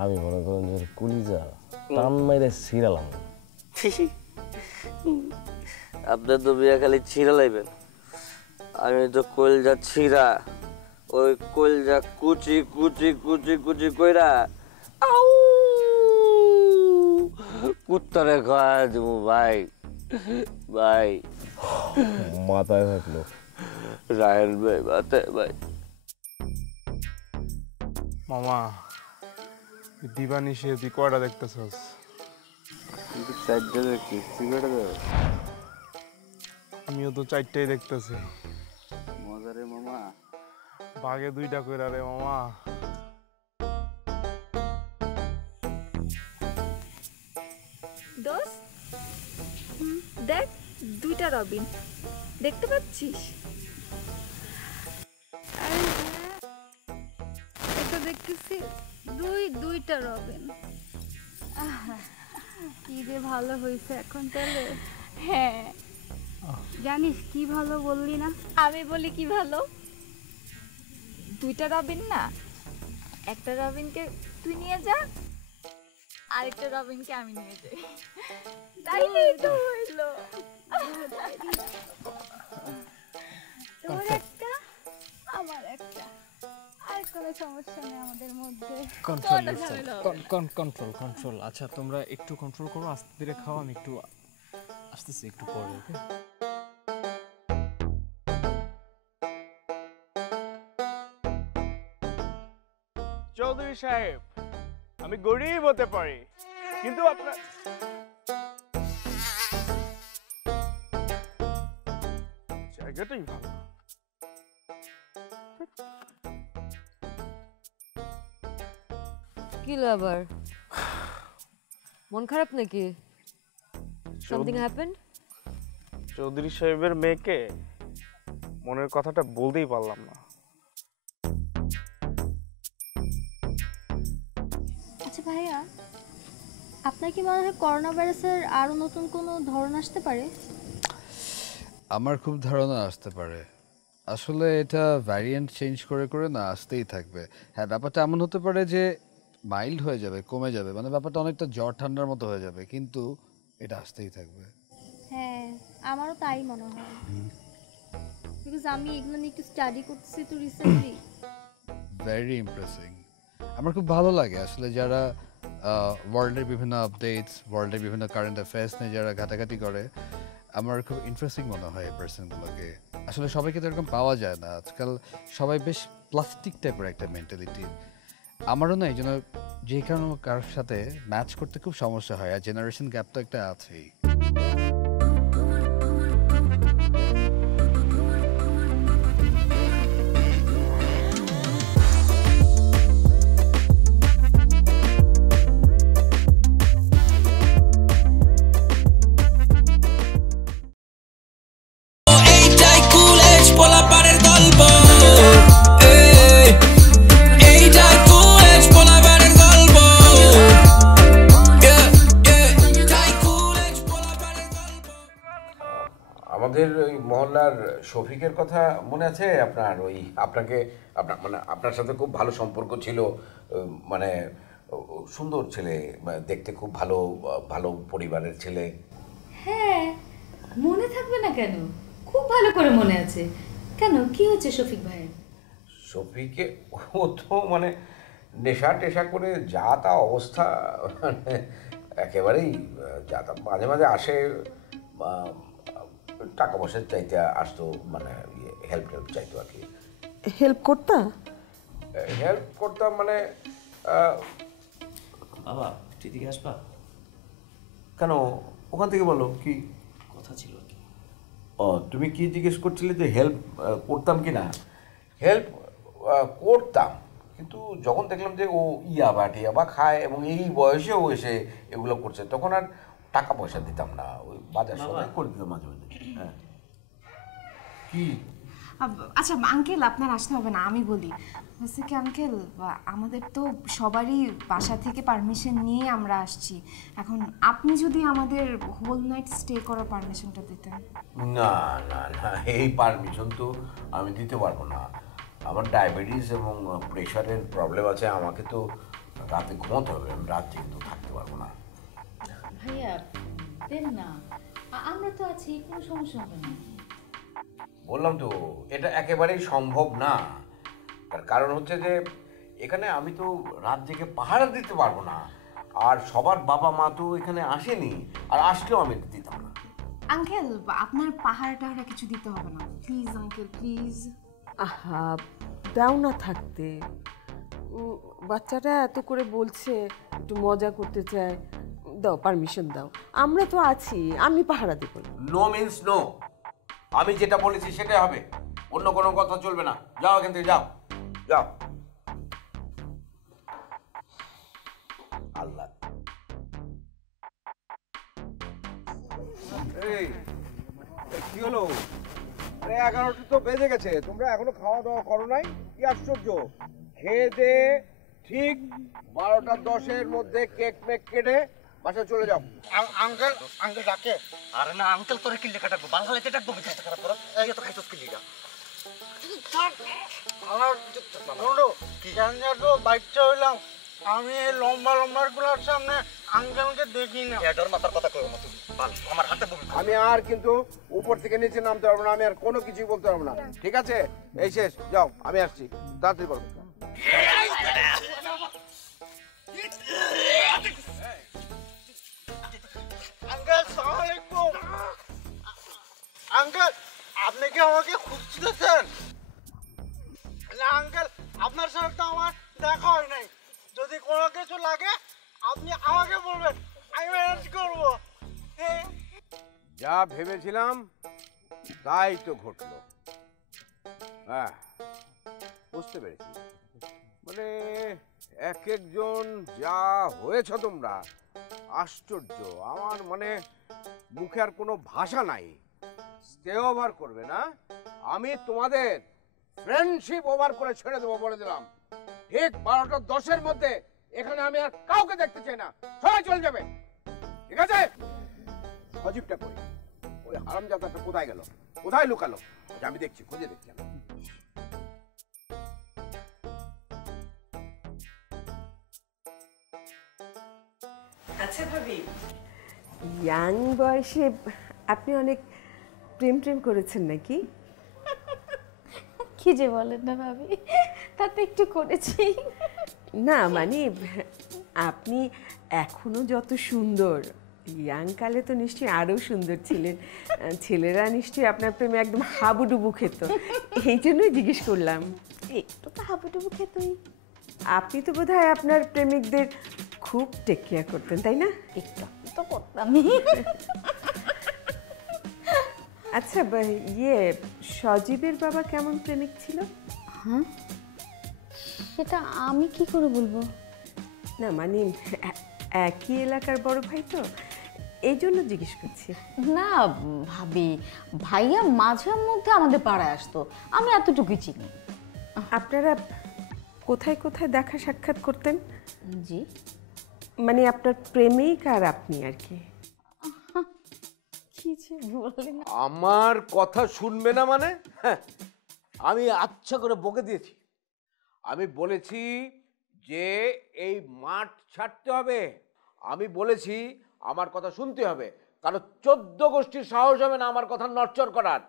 আমি মনে করেন যে কলিজা টান মাইরে ছিঁড়ালাম। আপনার তো বিয়া খালি ছিঁড়া লাইবেন, আমি তো কলজা ছিঁড়া, ওই কলজা কুচি কুচি কুচি কুচি কইরা আউ কুত্তারে খাওয়া দেবো ভাই। ভাই মাথায় থাকলো। রায়ন ভাই মাথায় ভাই। মামা দিবানিশে তুই কয়টা দেখতেছস? চারটে দেখি, সিগারেট দেবে? আমিও তো চারটেই দেখতেছি। মজা রে মামা। বাঘে 2টা কইরা রে মামা। দোস্ত দেখ 2টা রবিন দেখতে পাচ্ছিস? এটা দেখতেছি 2টা রবিন। কি যে ভালো হয়েছে এখন তাহলে। হ্যাঁ জানিস কি ভালো বললি না? আমি বলি কি ভালো, 2টা রবিন না, একটা রবিনকে তুই নিয়ে যা, আরেকটা রবিনকে আমি নিয়ে যাই, তাইলেই তো হইলো। তোর একটা আমার একটা, আর কোনো সমস্যা নেই আমাদের মধ্যে। কন্ট্রোল। আচ্ছা তোমরা একটু কন্ট্রোল করো, আস্তে ধীরে খাও, আমি একটু আসতেছি একটু পরে। ওকে চৌধুরী সাহেব, আমি গরিব হতে পারি কিন্তু আপনার জায়গাটাই ভালো। কি আবার মন খারাপ নাকি? Something happened? চৌধুরী সাহেবের মেয়েকে মনের কথাটা বলতেই পারলাম না। আচ্ছা ভাইয়া, আপনার কি মনে হয় করোনা ভাইরাসের আরো নতুন কোনো ধরন আসতে পারে? আমার খুব ধারণা আসতে পারে। আসলে এটা ভ্যারিয়েন্ট চেঞ্জ করে করে না আসতেই থাকবে। হ্যাঁ, ব্যাপারটা এমন হতে পারে যে মাইল্ড হয়ে যাবে, কমে যাবে, মানে ব্যাপারটা অনেকটা জ্বর ঠান্ডার মতো হয়ে যাবে, কিন্তু এটা আসতেই থাকবে। হ্যাঁ, আমারও তাই মনে হয়, বিকজ আমি এগুলো নিয়ে একটু স্টাডি করতেছি তো রিসেন্টলি। Very impressing. আমার খুব ভালো লাগে আসলে যারা ওয়ার্ল্ডের বিভিন্ন আপডেটস, ওয়ার্ল্ডের বিভিন্ন কারেন্ট অ্যাফেয়ার্স নিয়ে যারা ঘাটাঘাটি করে, আমার খুব ইন্টারেস্টিং মনে হয় এই পার্সনগুলোকে। আসলে সবাইকে তো এরকম পাওয়া যায় না আজকাল, সবাই বেশ প্লাস্টিক টাইপের একটা মেন্টালিটি। আমারও না এই জন্য যে কারণে কারোর সাথে ম্যাচ করতে খুব সমস্যা হয়, আর জেনারেশন গ্যাপ তো একটা আছেই। আমাদের ওই মহল্লার শফিকের কথা মনে আছে আপনার? ওই আপনাকে মানে আপনার সাথে খুব ভালো সম্পর্ক ছিল, মানে সুন্দর ছেলে, দেখতে খুব ভালো ভালো পরিবারের ছেলে। হ্যাঁ, মনে থাকবে না কেন? খুব ভালো করে মনে আছে। কেন, কি হচ্ছে শফিক ভাইয়ের? শফিকে ও তো মানে নেশা টেশা করে যা তা অবস্থা, মানে একেবারেই যা তা। মাঝে মাঝে আসে, টাকা পয়সা চাইতে আসতো, মানে হেল্প চাইতো আর কি। হেল্প করতাম মানে। বাবা তুই দিকে আসবা? কেন, ওখান থেকে বলো কি কথা ছিল আর কি। ও, তুমি কি জিজ্ঞেস করছিলে যে হেল্প করতাম কি না? হেল্প করতাম, কিন্তু যখন দেখলাম যে ও ইয়াবা খায় এবং এই বয়সেও এসে এগুলো করছে, তখন আর টাকা পয়সা দিতাম না, ওই বাজার সবাই করে দিতাম মাঝে মাঝে। হ্যাঁ, কি? আচ্ছা আঙ্কেল, আপনার আসতে হবে না, আমি বলি। হচ্ছে কি আঙ্কেল, আমাদের তো সবারই বাসা থেকে পারমিশন নিয়ে আমরা আসছি। এখন আপনি যদি আমাদের হোল নাইট স্টে করার পারমিশনটা দিতেন। না না না, এই পারমিশন তো আমি দিতে পারবো না। আমার ডায়াবেটিস এবং প্রেশারের প্রবলেম আছে, আমাকে তো রাতে ঘুমোতে হবে, আমি রাত কিন্তু থাকতে পারবো না। দেন না, আমরা তো আছি, কোনো সমস্যা হবে না। বললাম তো এটা একেবারেই সম্ভব না। তার কারণ হচ্ছে যে এখানে আমি তো রাত জেগে পাহারা দিতে পারবো না, আর সবার বাবা মা তো এখানে আসেনি, আর আসলেও আমি দিতাম না। আঙ্কেল আপনার পাহাড় টাহাড়া কিছু দিতে হবে না, প্লিজ আঙ্কেল প্লিজ। আহা, দাও না থাকতে। বাচ্চাটা এত করে বলছে, একটু মজা করতে চায়, দাও পারমিশন দাও, আমরা তো আছি, আমি পাহারা দেব। নো মিন্স নো, আমি যেটা বলেছি সেটাই হবে, অন্য কোনো কথা চলবে না। যাও এখান থেকে, যাও যাও। আল্লাহ, এই কি হলো? 11টা তো বেজে গেছে, তোমরা এখনো খাওয়া দাওয়া করো নাই? কি আশ্চর্য! খেয়ে দে ঠিক 12টা 10-এর মধ্যে কেক মেক কেটে বাসায় চলে যাও। আঙ্কেল আঙ্কেল ডাকে। আরে না আঙ্কেল, তোরা কি লেখা ডাকবো? বাল হালাইতে ডাকবো? বিকাশটা খারাপ করো, এই তো খাইছস কি লিগা? আমার বন্ধু কেন তো বাচ্চা হইলাম, আমি এই লম্বা লম্বার গুলার সামনে আঙ্কেলকে দেখি না। এটার মাথার কথা কইও না তুমি, বাল আমার হাতে বমি। আমি আর কিন্তু উপর থেকে নিচে নামতে পারবো না, আমি আর কোনো কিছুই বলতে পারবো না, ঠিক আছে? এই শেষ, যাও আমি আসছি, তাড়াতাড়ি করো। আঙ্কেল সালাম আলাইকুম। আঙ্কেল আপনি কি আমাকে খুঁজতেছেন? না আঙ্কেল, আপনার সাথে তো আমার দেখা হয় নাই, যদি কোনো কিছু লাগে আপনি আমাকে বলবেন, আমি ম্যানেজ করবো। যা ভেবেছিলাম তাই তো ঘটলো। হ্যাঁ, বুঝতে পেরেছি, মানে এক একজন যা হয়েছ তোমরা, আশ্চর্য। আমার মানে মুখে আর কোনো ভাষা নাই। স্টে ওভার করবে না, আমি তোমাদের ফ্রেন্ডশিপ ওভার করে ছেড়ে দেবো বলে দিলাম। ঠিক 12টা 10-এর মধ্যে এখানে আমি আর কাউকে দেখতে চাই না, সবাই চলে যাবে, ঠিক আছে? সজীবটা কই? ওই হারামজাদাটা কোথায় গেল? কোথায় লুকালো? আমি দেখছি, খুঁজে দেখছি। আচ্ছা ভাবি, ইয়াং বয়সে আপনি অনেক প্রেম প্রেম করেছেন নাকি? কি যে বলেন না ভাবি, তাতে একটু করেছি। না মানে আপনি এখনো যত সুন্দর, ইয়াং কালে তো নিশ্চয়ই আরো সুন্দর ছিলেন। ছেলেরা নিশ্চয়ই আপনার প্রেমে একদম হাবুডুবু খেত, এই জন্যই জিজ্ঞেস করলাম। একটু তো হাবুডুবু খেতই। আপনি তো বোধহয় আপনার প্রেমিকদের খুব টেক কেয়ার করতেন, তাই না? একটু তো করতাম। আচ্ছা ইয়ে, সজীবের বাবা কেমন প্রেমিক ছিল? হ্যাঁ, সেটা আমি কি করে বলবো? না মানে একই এলাকার বড় ভাই তো, এই জন্য জিজ্ঞেস করছি। না ভাবি, ভাইয়া মাঝে মধ্যে আমাদের পাড়ায় আসতো, আমি এতটুকুই চিনি। আপনারা কোথায় কোথায় দেখা সাক্ষাৎ করতেন? জি মানে আপনার প্রেমিক আর আপনি আর কি? আমার কথা শুনবে না মানে? হ্যাঁ, আমি আচ্ছা করে বকে দিয়েছি। আমি বলেছি যে এই মাঠ ছাড়তে হবে, আমি বলেছি আমার কথা শুনতে হবে, কারণ 14 গোষ্ঠীর সাহস হবে না আমার কথা নড়চড় করার।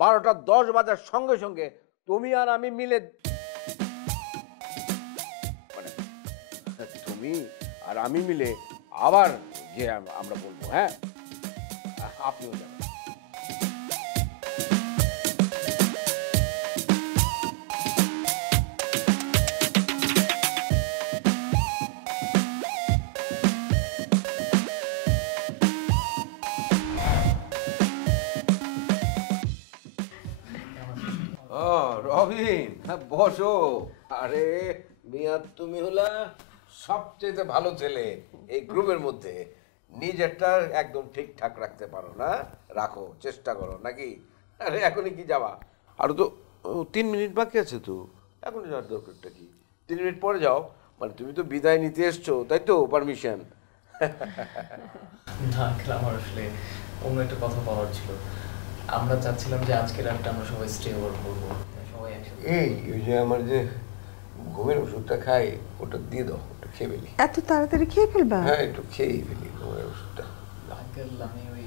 12টা 10 বাজার সঙ্গে সঙ্গে তুমি আর আমি মিলে, মানে তুমি আর আমি মিলে আবার যে আমরা বলবো, হ্যাঁ আপনিও যাবেন। রবিন, বসো। আরে মিয়া, তুমি হলা সবচেয়ে ভালো ছেলে এই গ্রুপের মধ্যে, নিজেরটা একদম ঠিকঠাক রাখতে পারো না? রাখো, চেষ্টা করো নাকি? আরে এখনই কি যাবা? আরো তো 3 মিনিট বাকি আছে, তো এখনই যাওয়ার দরকারটা কি? 3 মিনিট পরে যাও, মানে তুমি তো বিদায় নিতে এসছো, তাই তো? পারমিশন? না আঙ্কেল, আমার আসলে অন্য একটা কথা বলার ছিল। আমরা চাচ্ছিলাম যে আজকে রাতটা আমরা সবাই স্টে ওভার করবো, সবাই একসাথে। এই ওই যে আমার যে ঘুমের ওষুধটা খাই, ওটা দিয়ে দাও, ওটা খেয়ে ফেলি। এত তাড়াতাড়ি খেয়ে ফেলবা? হ্যাঁ, একটু খেয়েই ফেলি ঘুমের ওষুধটা। আঙ্কেল আমি ওই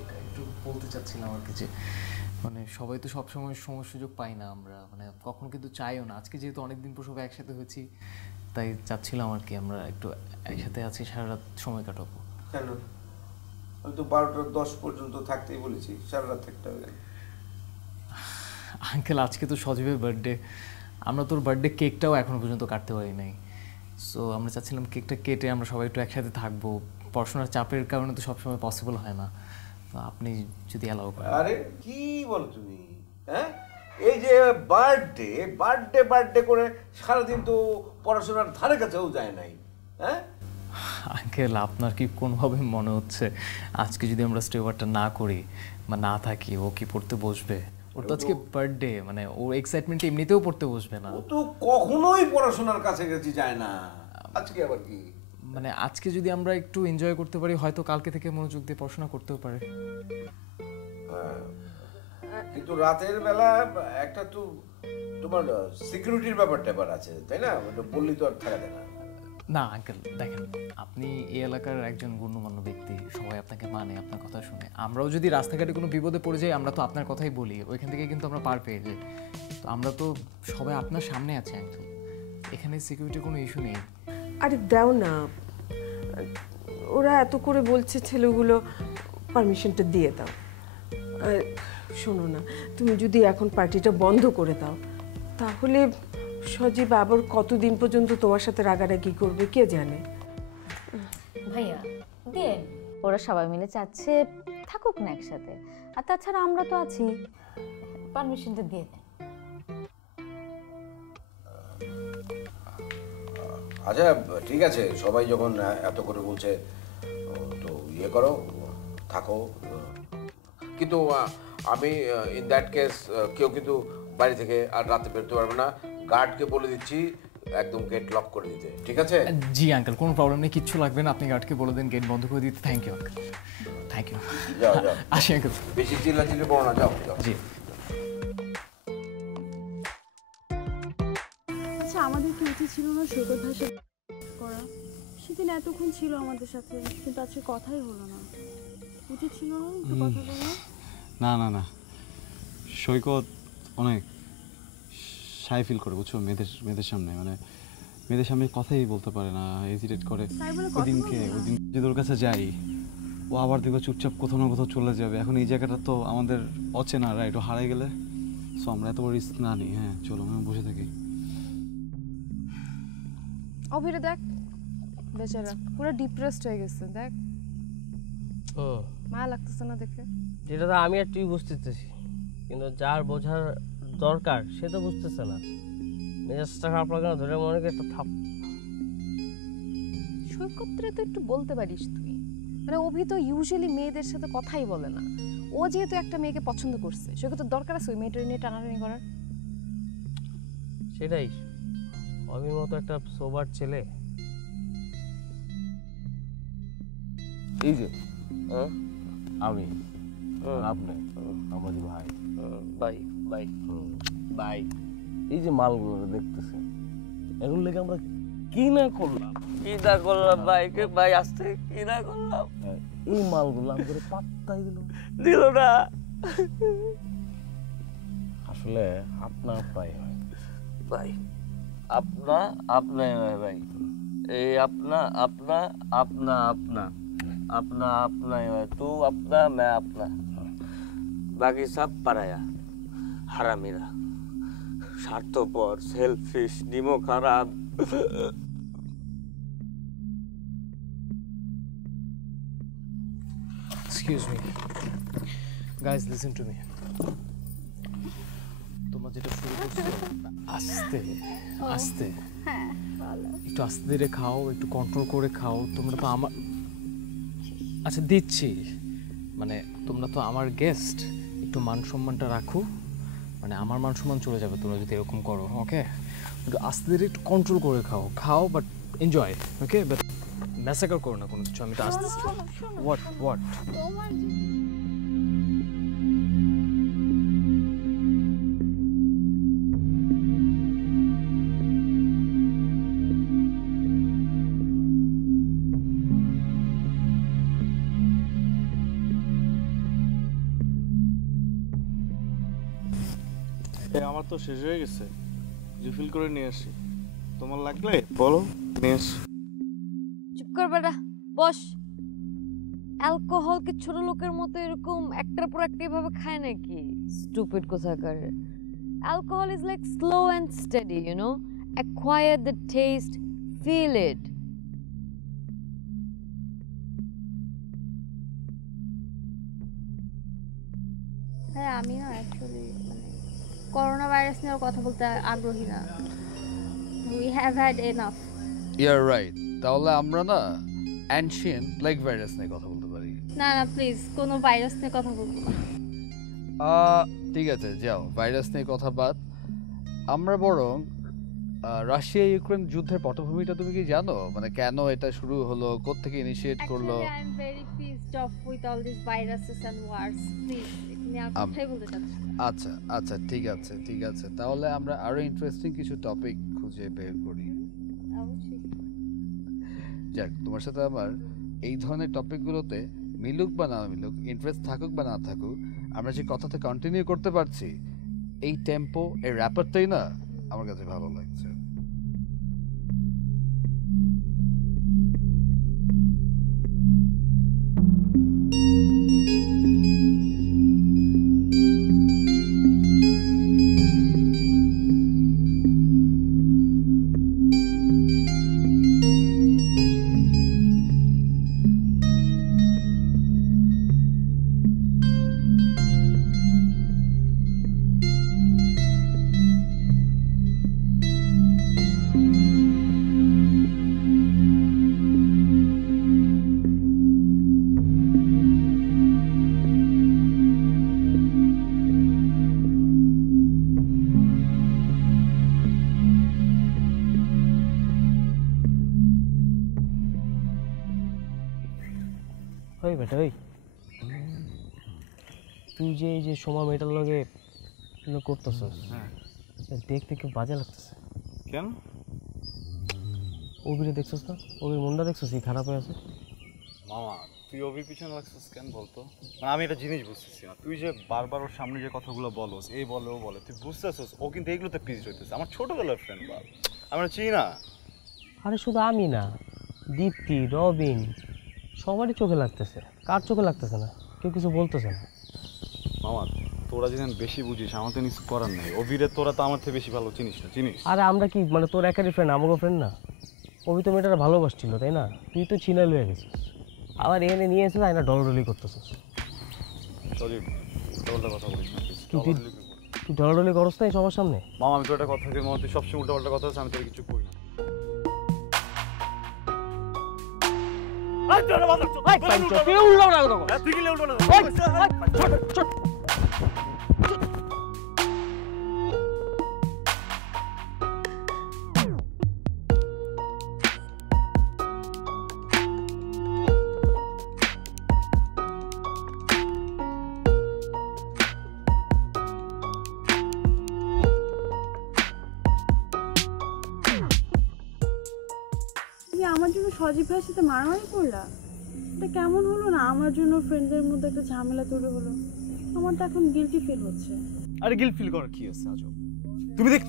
এটা একটু বলতে চাচ্ছিলাম আর কি, যে মানে সবাই তো সবসময় সময় সুযোগ পাই না আমরা, মানে কখনো কিন্তু চাইও না। আজকে যেহেতু অনেকদিন পর সবাই একসাথে হয়েছি, তাই চাচ্ছিলাম আর কি আমরা একটু একসাথে আছি, সারা রাত সময় কাটাবো। কেন? আমি তো 12টা 10 পর্যন্ত থাকতেই বলেছি, সারা রাত থাকতে হবে। আঙ্কেল আজকে তো সজীবের বার্থডে, আমরা তোর বার্থডে কেকটাও এখনো পর্যন্ত কাটতে পারি নাই। সো আমরা চাচ্ছিলাম কেকটা কেটে আমরা সবাই একটু একসাথে থাকবো। পড়াশোনার চাপের কারণে তো সবসময় পসিবল হয় না, তো আপনি যদি অ্যালাউ করেন। আরে কি বলো তুমি, হ্যাঁ? এই যে বার্থডে বার্থডে বার্থডে করে সারাদিন তো পড়াশোনার ধারে কাছেও যায় নাই, হ্যাঁ? আঙ্কেল আপনার কি কোনোভাবে মনে হচ্ছে আজকে যদি আমরা স্টেওয়ারটা না করি বা না থাকি, ও কি পড়তে বসবে? ওর তো আজকে বার্থডে, মানে ওর এক্সাইটমেন্ট এমনিতেও পড়তে বসবে না। ও তো কখনোই পড়াশোনার কাছাকাছি যায় না, আজকে আবার কি? মানে আজকে যদি আমরা একটু এনজয় করতে পারি, হয়তো কালকে থেকে মনোযোগ দিয়ে পড়াশোনা করতেও পারে। কিন্তু রাতের বেলা একটা তো তোমার সিকিউরিটির ব্যাপার আছে, তাই না? বললি তো আর থাকা যায় না। না আঙ্কেল দেখেন, আপনি এই এলাকার একজন গণ্যমান্য ব্যক্তি, সবাই আপনাকে মানে, আপনার কথা শুনে। আমরাও যদি রাস্তাঘাটে কোনো বিপদে পড়ে যাই, আমরা তো আপনার কথাই বলি, ওইখান থেকে কিন্তু আমরা পার পেয়ে যাই। তো আমরা তো সবাই আপনার সামনে আছি আঙ্কেল, এখানে সিকিউরিটির কোনো ইস্যু নেই। আরে দাও না, ওরা এত করে বলছে ছেলেগুলো, পারমিশনটা দিয়ে দাও। আর শোনো না, তুমি যদি এখন পার্টিটা বন্ধ করে দাও, তাহলে সজীব আবার কতদিন পর্যন্ত তোমার সাথে রাগারাগি করবে কে জানে। ভাইয়া দেন, ওরা সবাই মিলে চাচ্ছে থাকুক না একসাথে, আর তাছাড়া আমরা তো আছি, পারমিশনটা দিয়ে দেন। আচ্ছা ঠিক আছে, সবাই যখন এত করে বলছে তো ইয়ে করো, থাকো। কিন্তু আমি ইন দ্যাট কেস কেউ কিন্তু বাড়ি থেকে আর রাতে বেরোতে পারবে না। গার্ডকে বলে দিচ্ছি একদম গেট লক করে দিতে, ঠিক আছে? জি আঙ্কেল, কোনো প্রবলেম নেই, কিচ্ছু লাগবে না, আপনি গার্ডকে বলে দেন গেট বন্ধ করে দিতে। Thank you uncle, thank you. যাও যাও, আসি আঙ্কেল। বেশি চিল্লাচিল্লি করো না, যাও যাও। জি। আচ্ছা আমাদের কি উচিত ছিল না সৈকত ভাষা করা? সেদিন এতক্ষণ ছিল আমাদের সাথে, কিন্তু আজকে কথাই হলো না। উচিত ছিল না একটু কথা বলা? না না না, সৈকত অনেক শাই ফিল করে, বুঝছো, মেয়েদের সামনে, মানে মেয়েদের সামনে কথাই বলতে পারে না, হেজিটেট করে। ওইদিন যদি ওর কাছে যাই, ও আবার দেখবে চুপচাপ কোথাও না কোথাও চলে যাবে। এখন এই জায়গাটা তো আমাদের অচেনা, রাইট? ও হারাই গেলে, সো আমরা এত বড় রিস্ক না নিই। হ্যাঁ চলো, আমি বসে থাকি। অভিরে দেখ, বেচারা পুরো ডিপ্রেসড হয়ে গেছে, দেখ মায়া লাগতেছে না দেখে? যেটা তো আমি আর তুই বুঝতেছি, কিন্তু যার বোঝার দরকার সে তো বুঝতেছে না। মেজাজটা খারাপ লাগে না, ধরে মনে একটা থাপ। সৈকতরে তো একটু বলতে পারিস তুই, মানে অভি তো ইউজুয়ালি মেয়েদের সাথে কথাই বলে না। ও যেহেতু একটা মেয়েকে পছন্দ করছে, সৈকতের দরকার আছে ওই মেয়েটার নিয়ে টানাটানি করার? সেটাই, অভির মতো একটা সোবার ছেলে। এই যে আমি আপনি আমাদের ভাই ভাই ভাই ভাই, এই যে মালগুলো দেখতেছেন, এগুলো লেগে আমরা কি না করলাম ভাই ভাই আসতে কি না করলাম। এই মালগুলো আমাদের পাত্তাই দিল না। আসলে আপনার প্রায় হয় ভাই, আপনাই হয় ভাই, এই আপনাই হয়, তু আপনা मैं अपना, বাকি সব পারায়া, হারামিরা, স্বার্থপর, সেলফিশ, নিমো খারাপ। Excuse me. Guys, listen to me. তোমরা যেটা শুরু করছো, আস্তে আস্তে, একটু আস্তে ধীরে খাও, একটু কন্ট্রোল করে খাও। তোমরা তো আমার, আচ্ছা দিচ্ছি, মানে তোমরা তো আমার গেস্ট, একটু মান সম্মানটা রাখো। মানে আমার মান সম্মান চলে যাবে তোমরা যদি এরকম করো, ওকে? একটু আস্তে ধীরে একটু কন্ট্রোল করে খাও, but enjoy, okay? But massacre করো না কোনো কিছু। আমি তো আস্তে হোয়াট আমার তো শেষ হয়ে গেছে, রিফিল করে নিয়ে আসি। তোমার লাগলে বলো, নিয়ে আসি। চুপ কর বেটা, বস। অ্যালকোহল কি ছোট লোকের মতো এরকম একটার পর একটা এভাবে খায় নাকি? স্টুপিড কোথাকার। Alcohol is like slow and steady, you know? Acquire the taste, feel it. হ্যাঁ, আমি না অ্যাকচুয়ালি করোনা ভাইরাস নিয়ে কথা বলতে আগ্রহী না। We have had enough. You're right. তাহলে আমরা না অ্যানশিয়েন্ট প্লেগ ভাইরাস নিয়ে কথা বলতে পারি। না না প্লিজ, কোনো ভাইরাস নিয়ে কথা বলবো না। ঠিক আছে, যাও, ভাইরাস নিয়ে কথা বাদ। আমরা বরং রাশিয়া ইউক্রেন যুদ্ধের পটভূমিটা তুমি কি জানো? মানে কেন এটা শুরু হলো, কোত্থেকে ইনিশিয়েট করলো? Actually, I'm very pissed off with all these viruses and wars. Please, আমি আর কথাই বলতে চাচ্ছি না। আচ্ছা আচ্ছা, ঠিক আছে ঠিক আছে, তাহলে আমরা আরো ইন্টারেস্টিং কিছু টপিক খুঁজে বের করি। অবশ্যই। যাক, তোমার সাথে আমার এই ধরনের টপিকগুলোতে মিলুক বা না মিলুক, ইন্টারেস্ট থাকুক বা না থাকুক, আমরা যে কথাতে কন্টিনিউ করতে পারছি, এই টেম্পো, এই র্যাপারটাই না আমার কাছে ভালো লাগছে। ওই বেটা, ওই তুই যে এই যে সোমা মেটার লগে করতেছস, দেখতে কেউ বাজে লাগতেছে। কেন? অভিরে দেখছস না? অভির মনটা দেখছস কি খারাপ হয়ে আছে? মামা, তুই অভির পিছনে লাগছিস কেন বলতো? মানে আমি একটা জিনিস বুঝতেছি না, তুই যে বারবার ওর সামনে যে কথাগুলো বলস, এই বলে ও বলে, তুই বুঝতেছস ও কিন্তু এগুলোতে পিস হইতেছে। আমার ছোটবেলার ফ্রেন্ড, বাল, আমরা চিনি না। আরে শুধু আমি না, দীপ্তি, রবিন, সবারই চোখে লাগতেছে। কার চোখে লাগতেছে না? কেউ কিছু বলতেছে না। মামা, তোরা যেন বেশি বুঝিস, আমার তো কিছু করার নেই। অভিরে তোরা তো আমার থেকে বেশি ভালো চিনিস না, চিনিস? আরে আমরা কি মানে তোর একারই ফ্রেন্ড, আমাকেও ফ্রেন্ড না? অভি তো মেয়েটারা ভালোবাসছিল, তাই না? তুই তো ছিনাল হয়ে গেছিস, আবার এনে নিয়ে এসে না ডলাডলি করতেছিস। সরি, উল্টাপাল্টা কথা বলিস না। তুই ডলাডলি করস না সবার সামনে? মামা, আমি তো একটা কথা বলি, মামা তুই সবসময় উল্টাপাল্টা কথা বলছিস, আমি তোর কিছু করি না। আমার জন্য সজীব ভাইয়ের সাথে মারামারি করলা? এটা কেমন হলো না? আমার জন্য ফ্রেন্ডদের মধ্যে একটা ঝামেলা তৈরি হলো, আমার তো এখন গিলটি ফিল হচ্ছে। আরে গিল্ট ফিল করার কি আছে আজব? তুমি দেখ,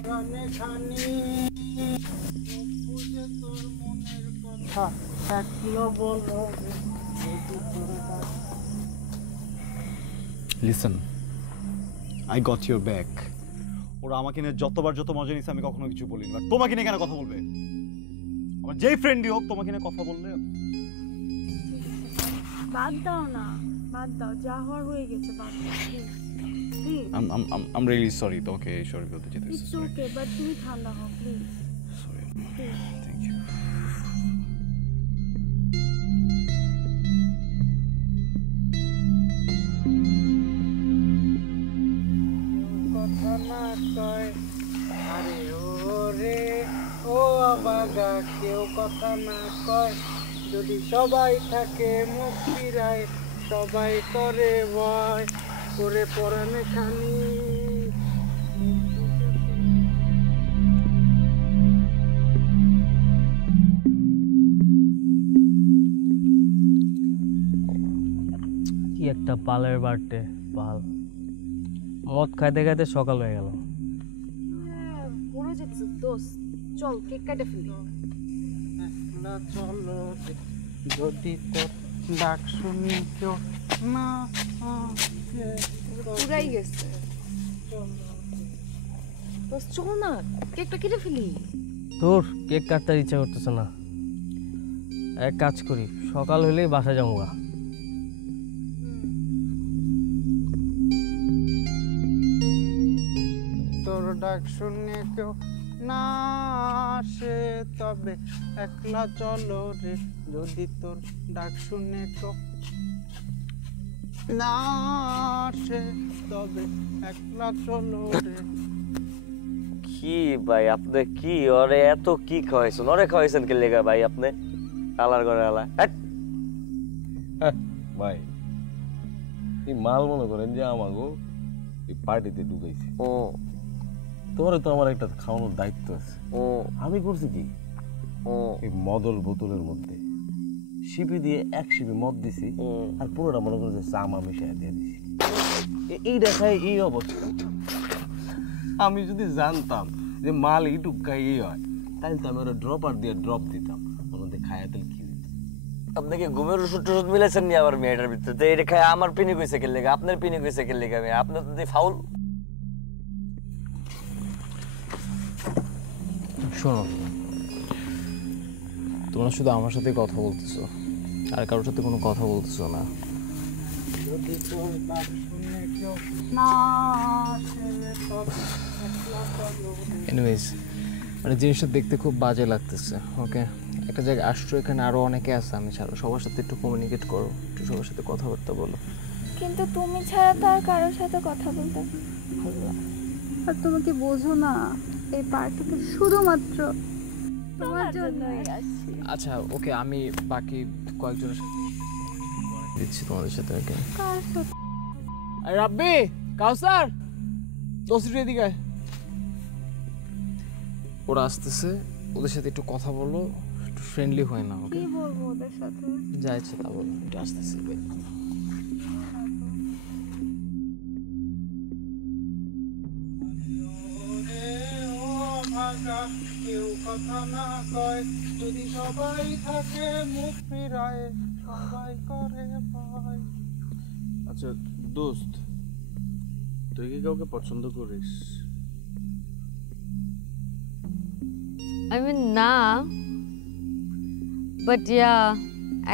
listen, I got your back. ওরা আমাকে নিয়ে যতবার যত মজা নিচ্ছে আমি কখনো কিছু বলিনি, বাট তোমাকে নিয়ে কেন কথা বলবে? আমার যেই ফ্রেন্ডই হোক তোমাকে নিয়ে কথা বললে বাদ দাও না, বাদ দাও, যা হওয়ার হয়ে গেছে, বাদ দাও প্লিজ। আম রিয়েলি সরি, তোমাকে সরি বলতে যেতে। ইটস ওকে, বাট তুমি ঠান্ডা হও প্লিজ। Sorry, thank you. কথা না কয়, আরে ও রে ও আবাগা, কেউ কথা না কয়, যদি সবাই থাকে মুখ ফিরায়, সবাই করে ভয় করে পরাণে খানি। কি একটা পালের বার্থডে, পাল মদ খাইতে খাইতে সকাল হয়ে গেল। যেতেছ দোস্ত, চল কেক কাটা ফেলি। চলো যদি তোর ডাক শুনি কেউ না পুরাই গেছে। দোস্ত চল না, কেকটা কেটে ফেলি। তোর কেক কাটতে ইচ্ছা করতেছে না, এক কাজ করি, সকাল হলেই বাসায় যাবো। তোর ডাক শুনে কেউ না আসে তবে একলা চলো রে, যদি তোর ডাক শুনে কেউ না আসে তবে একলা চলো রে। কি ভাই আপনি কি ওরে এত কি খাওয়াইছেন? ওরে খাওয়াইছেন কে লেগা ভাই আপনি? কালার করে আলা ভাই এই মাল মনে করেন যে আমাগো এই পার্টিতে ঢুকাইছে। ও তোরে তো আমার একটা খাওয়ানোর দায়িত্ব আছে। ও আমি করছি কি, এই মদল বোতলের মধ্যে শিপি দিয়ে এক শিপি মদ দিছি আর পুরোটা মনে করে চামা মিশাই দিয়ে দিছি। এই দেখায় এই অবস্থা। আমি যদি জানতাম যে মাল এইটুক খাইয়েই হয় তাহলে তো আমি ওরা ড্রপার দিয়ে ড্রপ দিতাম, ওদের খাইয়া তাহলে কি হইতো। আপনাকে ঘুমের ওষুধ টষুধ মিলেছেন নি আবার মেয়েটার ভিতরে? এটা খায় আমার পিনি কইছে কে লেগা, আপনার পিনি কইছে কে লেগা? আপনার তো ফাউল। শোনো, তোমরা শুধু আমার সাথে কথা বলতেছো, আর কারোর সাথে কোনো কথা বলতেছো না। যদি তোর ডাক শুনে কেউ না আসে তবে একলা চলো রে। এনিওয়েজ, মানে জিনিসটা দেখতে খুব বাজে লাগতেছে। ওকে, একটা জায়গায় আসছো, এখানে আরো অনেকে আছে আমি ছাড়া, সবার সাথে একটু কমিউনিকেট করো, একটু সবার সাথে কথাবার্তা বলো। কিন্তু তুমি ছাড়া তো আর কারোর সাথে কথা বলতে ভালো লাগে। আর তুমি কি বোঝো না, এই পার্টিতে শুধুমাত্র তোমার জন্যই আসছি। আচ্ছা ওকে, আমি বাকি কয়েকজনের সাথে দিচ্ছি তোমাদের সাথে। ওকে কার সাথে? রাব্বি, কাউসার, দোস্ত এদিকে। ওরা আসতেছে, ওদের সাথে একটু কথা বলো, একটু ফ্রেন্ডলি হয় না? ওকে, কি বলবো ওদের সাথে? যা ইচ্ছে তা বলো, একটু আসতেছি। কেউ কথা না কয়, যদি সবাই থাকে মুখ ফিরায়, সবাই করে ভয়। আচ্ছা দোস্ত, তুই কি কাউকে পছন্দ করিস? আই মিন না, বাট ইয়া,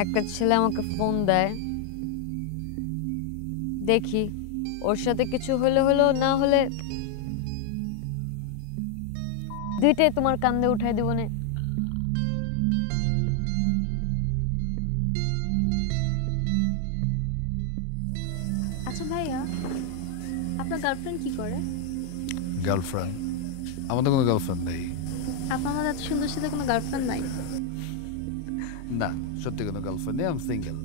একটা ছেলে আমাকে ফোন দেয়, দেখি ওর সাথে কিছু হলে হলো, না হলে দুইটাই তোমার কান্দে উঠাই দিব না। আচ্ছা ভাইয়া, আপনার গার্লফ্রেন্ড কি করে? গার্লফ্রেন্ড? আমাদের কোনো গার্লফ্রেন্ড নেই। আপনার মধ্যে এত সুন্দর সাথে কোনো গার্লফ্রেন্ড নাই? না, সত্যি কোনো গার্লফ্রেন্ড নেই, আমি সিঙ্গেল।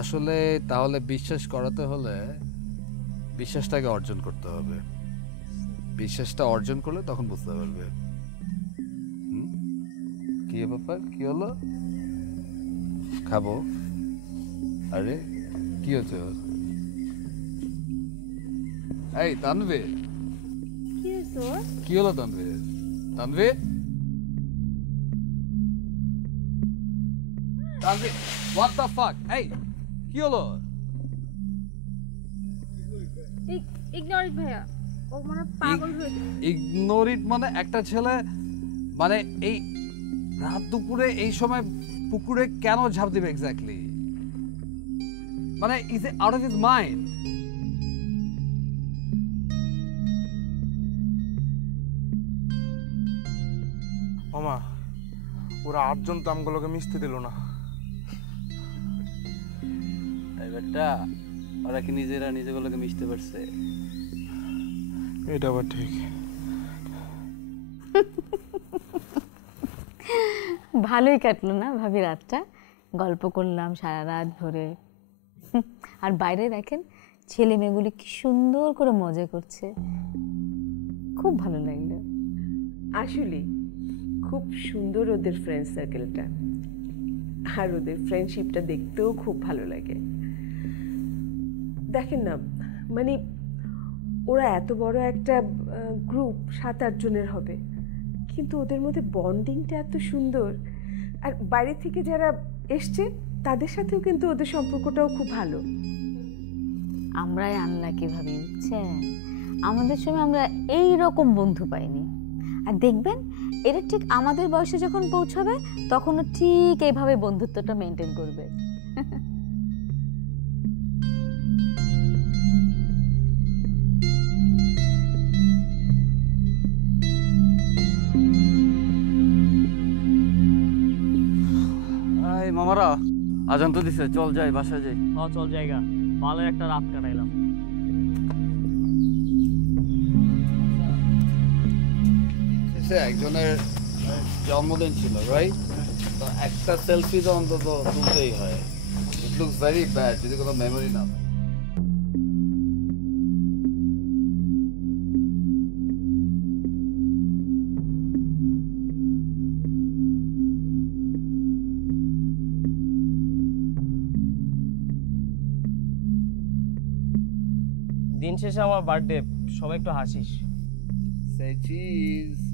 আসলে তাহলে বিশ্বাস করাতে হলে বিশ্বাসটাকে অর্জন করতে হবে। বিশ্বাসটা অর্জন করলে তখন বুঝতে পারবে। কি ব্যাপার, কি হলো? খাবো? আরে কি হচ্ছে? এই তানভীর, কি হইছে? কি হলো Tanvir? Tanvir, Tanvir, what the fuck? এই কি হলো? ইগনোর ইট ভাইয়া, ও মানে পাগল হয়ে গেছে। ইগনোর ইট মানে একটা ছেলে মানে এই রাত দুপুরে এই সময় পুকুরে কেন ঝাঁপ দিবে এক্স্যাক্টলি? মানে is it out of his mind? মামা, ওরা 8 জন তো আমগুলোকে মিশতে দিল না। বেটা, ওরা কি নিজেরা নিজেগুলোকে মিশতে পারছে? এটা আবার ঠিক। ভালোই কাটলো না ভাবি রাতটা? গল্প করলাম সারা রাত ভরে। আর বাইরে দেখেন ছেলে মেয়েগুলি কি সুন্দর করে মজা করছে, খুব ভালো লাগলো। আসলে খুব সুন্দর ওদের ফ্রেন্ড সার্কেলটা, আর ওদের ফ্রেন্ডশিপটা দেখতেও খুব ভালো লাগে। দেখেন না, মানে ওরা এত বড় একটা গ্রুপ 7-8 জনের হবে, কিন্তু ওদের মধ্যে বন্ডিংটা এত সুন্দর। আর বাইরে থেকে যারা এসছে তাদের সাথেও কিন্তু ওদের সম্পর্কটাও খুব ভালো। আমরাই আনলাকি ভাবি, বুঝছেন? আমাদের সময় আমরা এই রকম বন্ধু পাইনি। আর দেখবেন এটা ঠিক আমাদের বয়সে যখন পৌঁছাবে তখনও ঠিক এইভাবে বন্ধুত্বটা মেনটেন করবে। মামারা আজান তো দিছে, চল যাই, বাসায় যাই। চল জায়গা, ভালো একটা রাত কাটাইলাম। একজনের জন্মদিন ছিল, রাইট? তো একটা সেলফি তো অন্তত তুলতেই হয়। ইট লুকস ভেরি ব্যাড যদি কোনো মেমোরি না থাকে। দিন শেষে আমার বার্থডে, সবাই একটু হাসিস। Say cheese.